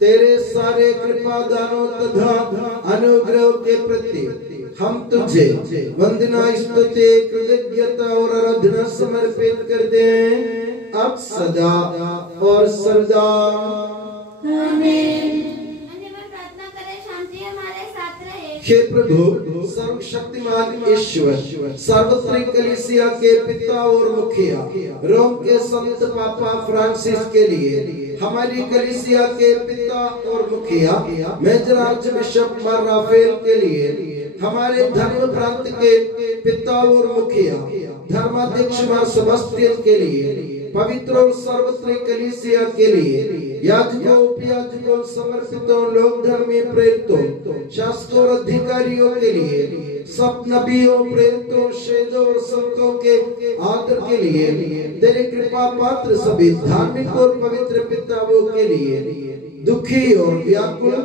तेरे सारे कृपा दानों तथा अनुग्रह के प्रति हम तुझे वंदना स्तुति कृतज्ञता और आराधना समर्पित करते हैं अब सदा और सर्वदा आमीन। प्रार्थना करें, शांति हमारे साथ रहे। हे प्रभु सर्वशक्तिमान ईश्वर, सार्वत्रिक कलीसिया के पिता और मुखिया रोम के संत पापा फ्रांसिस के लिए, हमारी कलीसिया के पिता और मुखिया मेजर आर्चबिशप मार राफेल के लिए, हमारे धर्म प्रांत के पिता और मुखिया धर्माध्यक्ष मार सेबास्टियन के लिए, पवित्र और सर्वत्रिक कलीसिया के लिए, याजकों उपयाजकों समर्पितों लोक धर्मी प्रेरितों शासकों और अधिकारियों के लिए, सब नबियों प्रेरितों शहीदों और संतों के आदर के लिए, तेरे कृपा पात्र सभी धार्मिक और पवित्र पिताओं के लिए, दुखी और व्याकुल,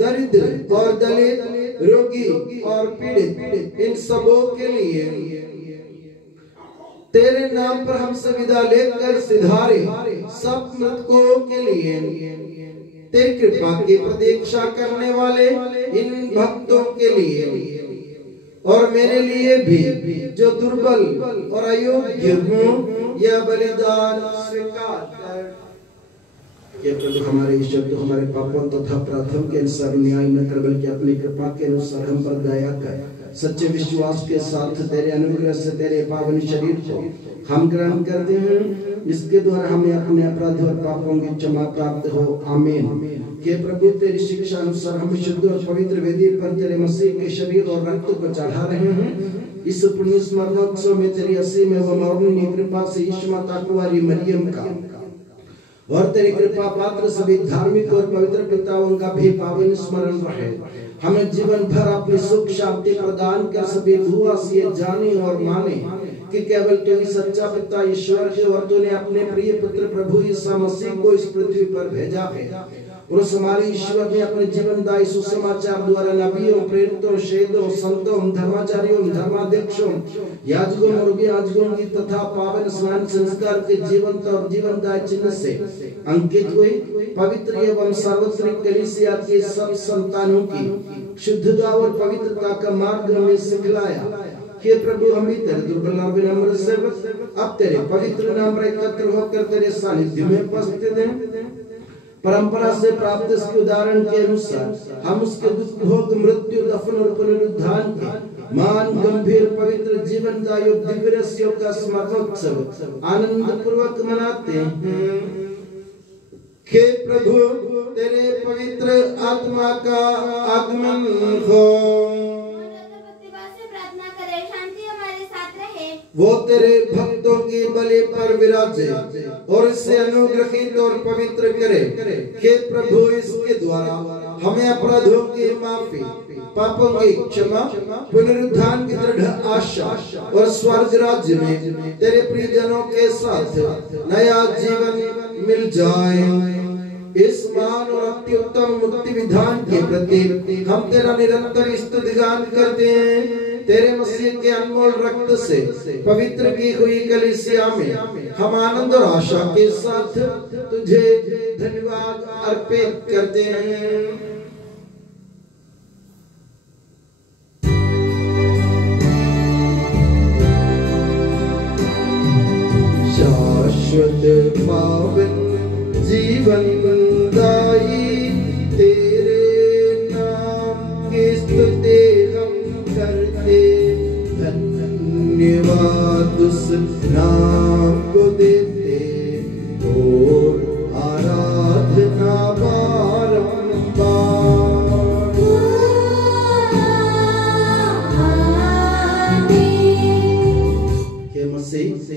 दरिद्र और दलित, रोगी और पीड़ित, इन सबों के लिए तेरे नाम पर हमसे विदा लेकर सिधारे सब मृतकों के लिए, तेरी कृपा की प्रतीक्षा करने वाले इन भक्तों के लिए और मेरे लिए भी जो दुर्बल और अयोग्य हूँ, यह बलिदान स्वीकार कर। ये प्रभु हमारे ईश्वर, तो हमारे पापों तथा अपराधों के अनुसार न्याय न कर, बल्कि अपनी कृपा के अनुसार हम पर दया कर। सच्चे विश्वास के साथ तेरे अनुग्रह से तेरे पावन शरीर को हम ग्रहण करते हैं, इसके द्वारा हमें अपने अपराध और पापों की क्षमा प्राप्त हो। आमीन। हे प्रभु तेरी शिक्षा अनुसार हम शुद्ध और पवित्र वेदी पर तेरे मसीह के शरीर और रक्त को चढ़ा रहे हैं। इस पुण्य स्मरणोत्सव में तेरी असीम एवं अवर्णनीय कृपा से यीशु माता कुंवारी मरियम का और तेरी कृपा पात्र सभी धार्मिक और पवित्र पिताओं का भी पावन स्मरण रहे। हमें जीवन भर अपनी सुख शांति प्रदान कर सभी भूवासी जाने और माने कि केवल तू ही सच्चा पिता ईश्वर है और तूने अपने प्रिय पुत्र प्रभु यीशु मसीह को इस पृथ्वी पर भेजा है। और उस हमारे ईश्वर ने अपने जीवनदायी सुसमाचार द्वारा नबियों प्रेरितों शहीदों संतों धर्माचार्यों धर्माध्यक्षों याजकों और याजकों की तथा पावन स्नान संस्कार के जीवंत और जीवनदायी चिन्ह से अंकित हुए पवित्र एवं सार्वत्रिक कलीसिया के सब संतानों की शुद्धता और पवित्रता का मार्ग हमें सिखलाया। हे प्रभु हम भी तेरे दुर्बल और विनम्र सेवक अब तेरे पवित्र नाम पर एकत्र होकर तेरे सानिध्य में उपस्थित हैं। परंपरा से प्राप्त इसके उदाहरण के अनुसार हम उसके दुख भोग मृत्यु दफन और पुनरुत्थान के मान गंभीर पवित्र जीवनदायी और दिव्य रहस्यों का स्मरणोत्सव आनंद पूर्वक मनाते हैं। हे प्रभु तेरे पवित्र आत्मा का आगमन हो, वो तेरे भक्तों की बलि पर विराजे और इससे अनुग्रहित और पवित्र करे। हे प्रभु इसके द्वारा हमें अपराधों की माफी, पापों की क्षमा, पुनरुत्थान की दृढ़ आशा और स्वर्ग राज्य में तेरे प्रियजनों के साथ नया जीवन मिल जाए। इस मान और अत्युत्तम मुक्ति विधान के प्रति हम तेरा निरंतर स्तुतिगान करते हैं। तेरे मसीह के अनमोल रक्त से पवित्र की हुई कलीसिया में हम आनंद और आशा के साथ तुझे धन्यवाद अर्पित करते हैं। शाश्वत पावन जीवन दाई तेरे नाम की स्तुति हम करते, धन्यवाद उस नाम को देते और आराधना बारंबार।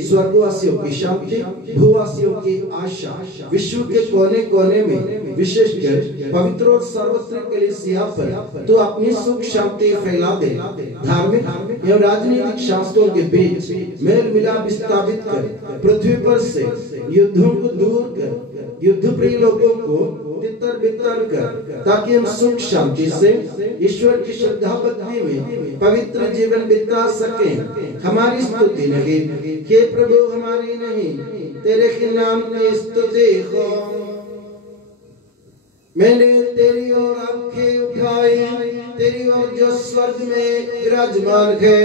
स्वर्गवासियों की शांति, भूवासियों की आशा, विश्व के कोने कोने में विशेषकर पवित्र और सर्वत्र कलीसिया पर तो अपनी सुख शांति फैला दे। धार्मिक एवं राजनीतिक शास्त्रों के बीच मेल मिलाप स्थापित कर, पृथ्वी पर से युद्धों को दूर कर, युद्ध प्रिय लोगों को तितर बितर कर, ताकि हम सुख शांति से ईश्वर की श्रद्धा भक्ति में पवित्र जीवन बिता सकें। हमारी स्तुति नहीं कि प्रभु हमारी नहीं, तेरे के नाम की स्तुति हो। मैंने तेरी ओर आंखें उठाई, तेरी ओर जो स्वर्ग में विराजमान है।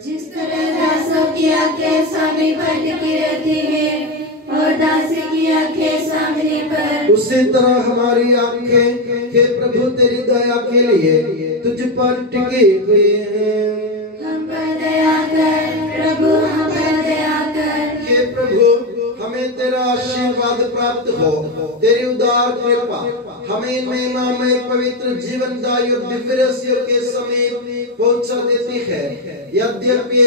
जिस तरह दासों की आंखें स्वामी पर टिकी रहती है और दासी की आंखें स्वामी पर, उसी तरह हमारी आंखें के प्रभु तेरी दया के लिए तुझ पर टिकी हुई हैं। हम पर दया कर प्रभु, हम पर दया कर। हे प्रभु, हमें तेरा आशीर्वाद प्राप्त हो, तेरी उदार कृपा हमें महिमा में पवित्र जीवनदायी और दिव्य रहस्यों के समीप पहुंचा देती है। यद्यपि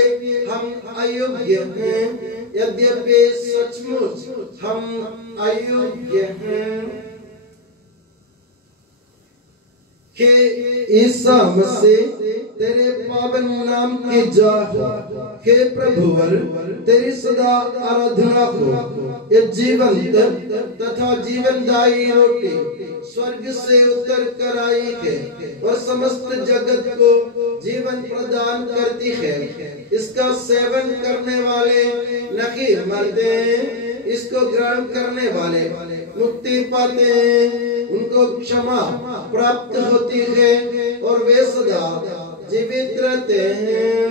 हम अयोग्य हैं, यद्यपि सचमुच हम अयोग्य हैं, कि ईसा मसीह तेरे पावन नाम की जाह, हे प्रभुवर तेरी सदा आराधना हो। ये जीवंत तथा जीवनदायी रोटी स्वर्ग से उतर कर आई है और समस्त जगत को जीवन प्रदान करती है। इसका सेवन करने वाले नहीं मरते हैं, इसको ग्रहण करने वाले मुक्ति पाते हैं, उनको क्षमा प्राप्त होती है और वे सदा जीवित रहते हैं।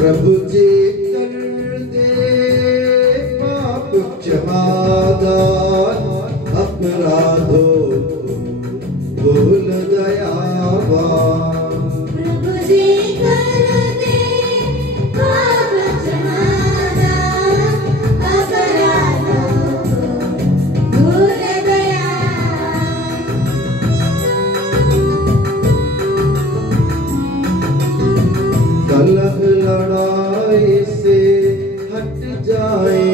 प्रभु जी कर दे पाप क्षमादान, अपराधों भूल दयावान। प्रभु जी कर दे पाप क्षमादान, अपराधों भूल दयावान। कलह लड़ाई से हट जाए,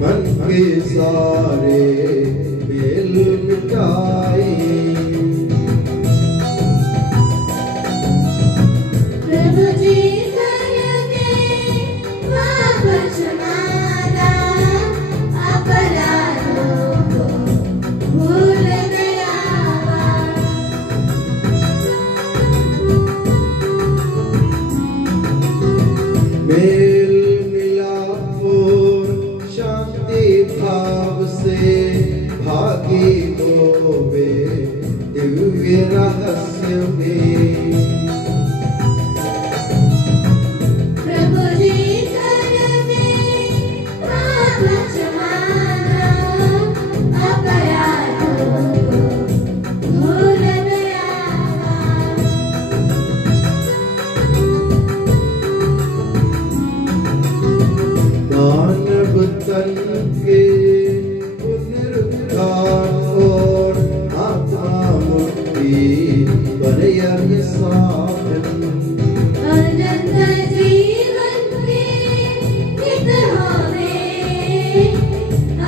मन के सारे मेल उठाए। प्रभु जी करके पाप क्षमाना, अपराधों को भूल गया। मेल मिलाप और शांति भाव से भागी दो वे दिव्य रहस्य में। प्रभु जी करके पाप क्षमाना, अपराधों को भूल गया। मानव तन के पुनरुद्धार और आत्मा मुक्ति बने ये साधन। अनंत जीवन के हित होवे,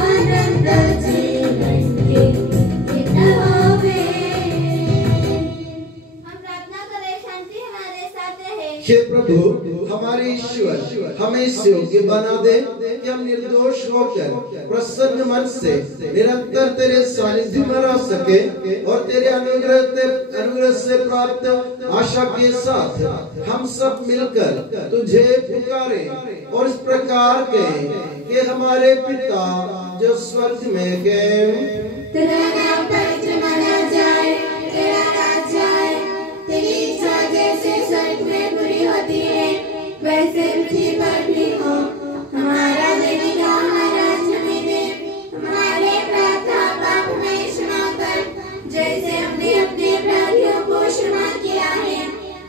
अनंत जीवन के हित होवे। हम प्रार्थना करें, शांति हमारे साथ रहे। हे प्रभु, हमारे ईश्वर हमें इस योग्य बना दे कि हम निर्दोष होकर प्रसन्न मन से निरंतर तेरे सानिध्य में रह सके और तेरे अनुग्रह से प्राप्त आशा के साथ हम सब मिलकर तुझे पुकारे और इस प्रकार कहें कि हमारे पिता जो स्वर्ग में गए, तेरा नाम पवित्र माना जाए, तेरा राज्य आए, तेरी इच्छा जैसे स्वर्ग में पूरी होती है वैसे पृथ्वी पर भी हो। हमारा दैनिक आहार आज हमें दे, हमारे अपराध पाप में क्षमा कर, जैसे हमने अपने अपराधियों को क्षमा किया है।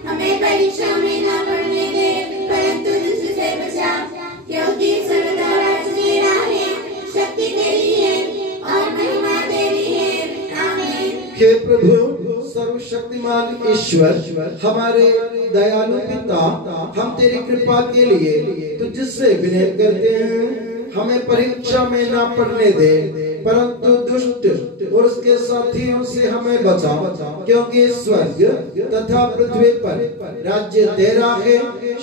हमें परीक्षा में न पड़ने दे, परंतु दुष्ट से बचा, क्योंकि सर्वदा राज्य तेरा है, शक्ति तेरी है और महिमा तेरी है। आमीन। हे प्रभु सर्वशक्तिमान ईश्वर, हमारे दयालु पिता, हम तेरी कृपा के लिए तुझसे विनय करते हैं। हमें परीक्षा में ना पड़ने दे, परंतु दुष्ट और उसके साथियों से हमें बचा, क्योंकि स्वर्ग तथा पृथ्वी पर राज्य तेरा है,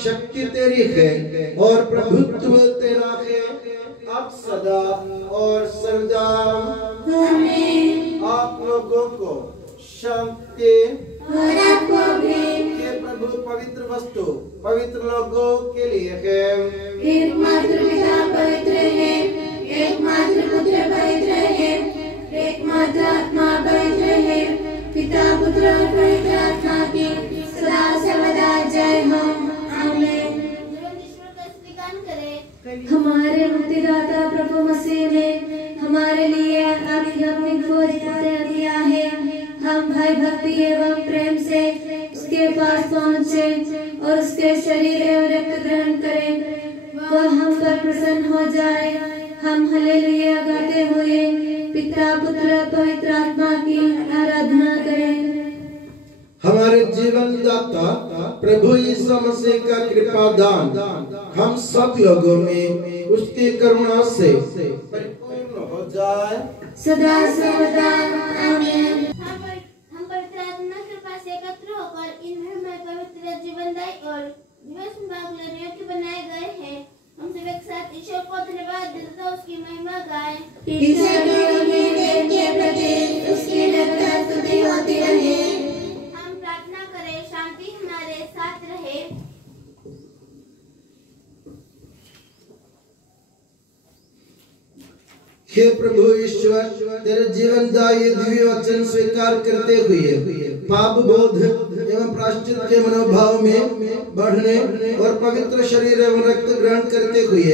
शक्ति तेरी है और प्रभुत्व तेरा है, अब सदा और सर्वदा। आमीन। आप लोगों को शांति। और आपको भी। हे प्रभु, पवित्र वस्तु पवित्र लोगों के लिए है। एकमात्र पिता पवित्र है, एकमात्र पुत्र पवित्र है, एकमात्र आत्मा पवित्र है। पिता पुत्र और पवित्र आत्मा की सदा सर्वदा जय हो। आमीन। ईश्वर का स्तुतिगान करें। हमारे मुक्तिदाता प्रभु मसीह ने हमारे लिए अपनी खोज तय किया है। हम भय भक्ति एवं प्रेम से उसके पास पहुँचे और उसके शरीर एवं रक्त ग्रहण करें, वह हम पर प्रसन्न हो जाए। हम हालेलुया गाते हुए पिता पुत्र पवित्र आत्मा की आराधना करें। हमारे जीवन दाता प्रभु यीशु मसीह का कृपा दान हम सब लोगों में उसकी करुणा से परिपूर्ण हो जाए सदा सर्वदा। आमीन। हम पवित्र आत्मा के पास एकत्र होकर इन में पवित्र जीवनदायी और दिवस भाग लेने योग्य बनाए गए हैं। हम सब एक साथ ईश्वर को धन्यवाद देते उसकी महिमा गाएं। ईश्वर के प्रति उसकी निरंतर स्तुति होती रहे। हम प्रार्थना करें, शांति हमारे साथ रहे। हे प्रभु ईश्वर, तेरे जीवनदायी दिव्य वचन स्वीकार करते हुए पाप बोध एवं प्रायश्चित के मनोभाव में बढ़ने और पवित्र शरीर एवं रक्त ग्रहण करते हुए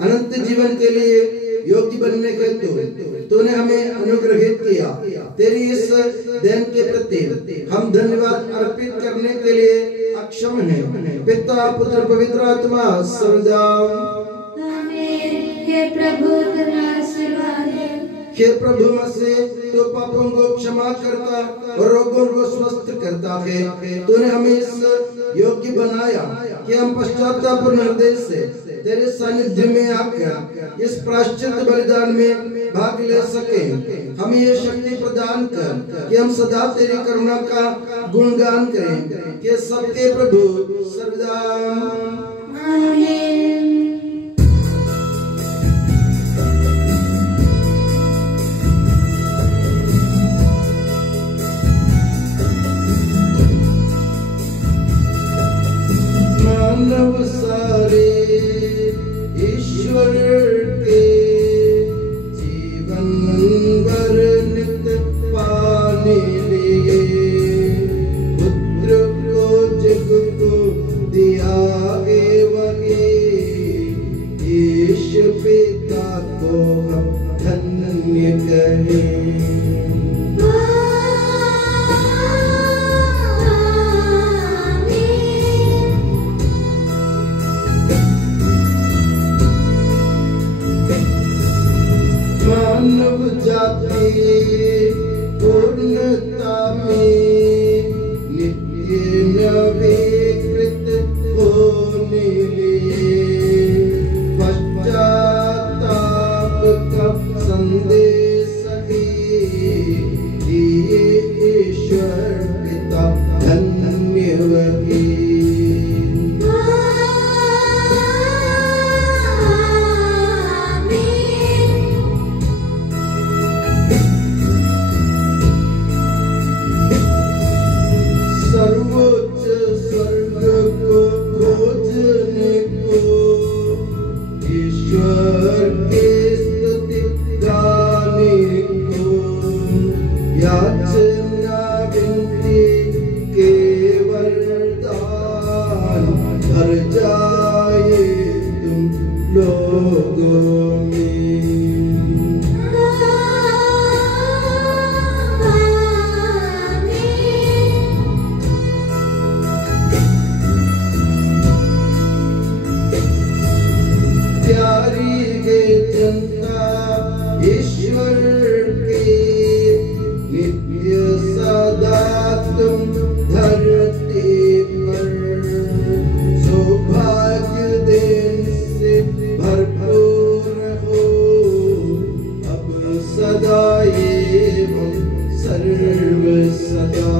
अनंत जीवन के लिए योग्य बनने के तूने हमें अनुग्रहित किया। तेरी इस देन के प्रति हम धन्यवाद अर्पित करने के लिए अक्षम हैं। पिता पुत्र पवित्र आत्मा सर्वदा। हे प्रभु तेरा आशीर्वाद है। हे प्रभु मसीह, तो पापों को क्षमा करता और रोगों को स्वस्थ करता है। तूने हमें इस योग्य बनाया कि हम पश्चाताप और निर्दय से तेरे सानिध्य में आकर इस प्रायश्चित बलिदान में भाग ले सके। हमें ये शक्ति प्रदान कर कि हम सदा तेरी करुणा का गुणगान करें कि सबके प्रभु सर्वदा आमीन। मानव सारे ईश्वर के जीवन भर नित्य पाने लिए पुत्र को जग को दिया एवं ईश पिता को हम धन्य कहें। मानव जाति पूर्णता में नित्य नवीकृत होने लिए पश्चाताप का संदेश दिए ईश्वर पिता धन्य वही। सर्वोच्च स्वर्ग को खोजने को ईश्वर की स्तुति गाने को याचना विनती के वरदान भर जाए तुम लोगों में। प्यारी है जनता ईश्वर के नित्य सदा तुम धरती पर सौभाग्य देन से भरपूर हो अब सदा एवं सर्व सदा।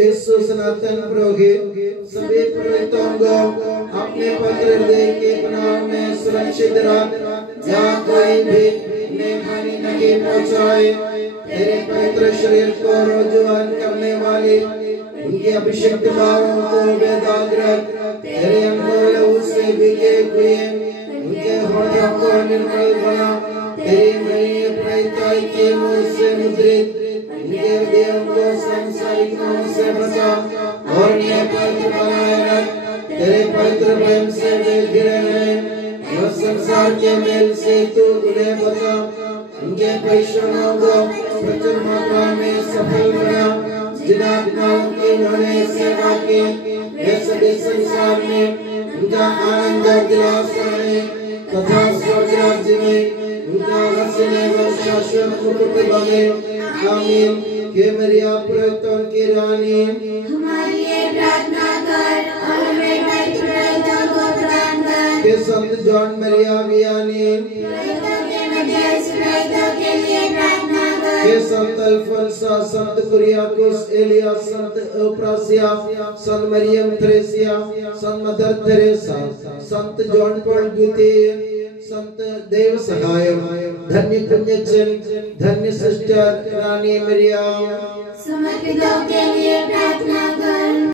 यीशु सनातन प्रभु सभी पुरोहितों को अपने पवित्र हृदय के पनाह में सुरक्षित रख, जहाँ कोई भी हानि नहीं पहुँचाए। तेरे पवित्र शरीर को रोजुआन करने वाले उनके अभिषेक भावों को बेदाग रख। तेरे अनमोल लहू से भीगे हुए उनके होठों को निर्मल बना। तेरी मरी प्रेताई के मुंह से मुद्रित उनके हृदयों को सांसारिक मोह से बचा और उन्हें पवित्र बनाए रख। तेरे पवित्र प्रेम से वे घिरे रहें और संसार के मेल से तू उन्हें बचा। उनके परिश्रमों को प्रचुर मात्रा में सफल बना। जिन आत्माओं की उन्होंने सेवा की वे सभी संसार में उनका आनंद दिलासाएं तथा स्वर्ग राज्य में उनका हंसने व शाश्वत मुकुट बने। आमीन। हे मरिया पुरोहितों की रानी हमारी ये प्रार्थना कर और हमें पवित्र प्रेरितों को प्रदान कर। हे संत जॉन मरिया वियानी प्रेरितों के मध्यस्थ प्रेरितों के लिए प्रार्थना कर। हे संत अल्फोंसा, संत कुरियाकोस, एलिया, संत ओप्रासिया, संत मरियम थ्रेसिया, संत मदर थेरेसा, संत जॉन पॉल द्वितीय, संत देव सहाय, धन्य पुण्यजन, धन्य सिस्टर रानी मरिया समर्पितों के लिए प्रार्थना कर।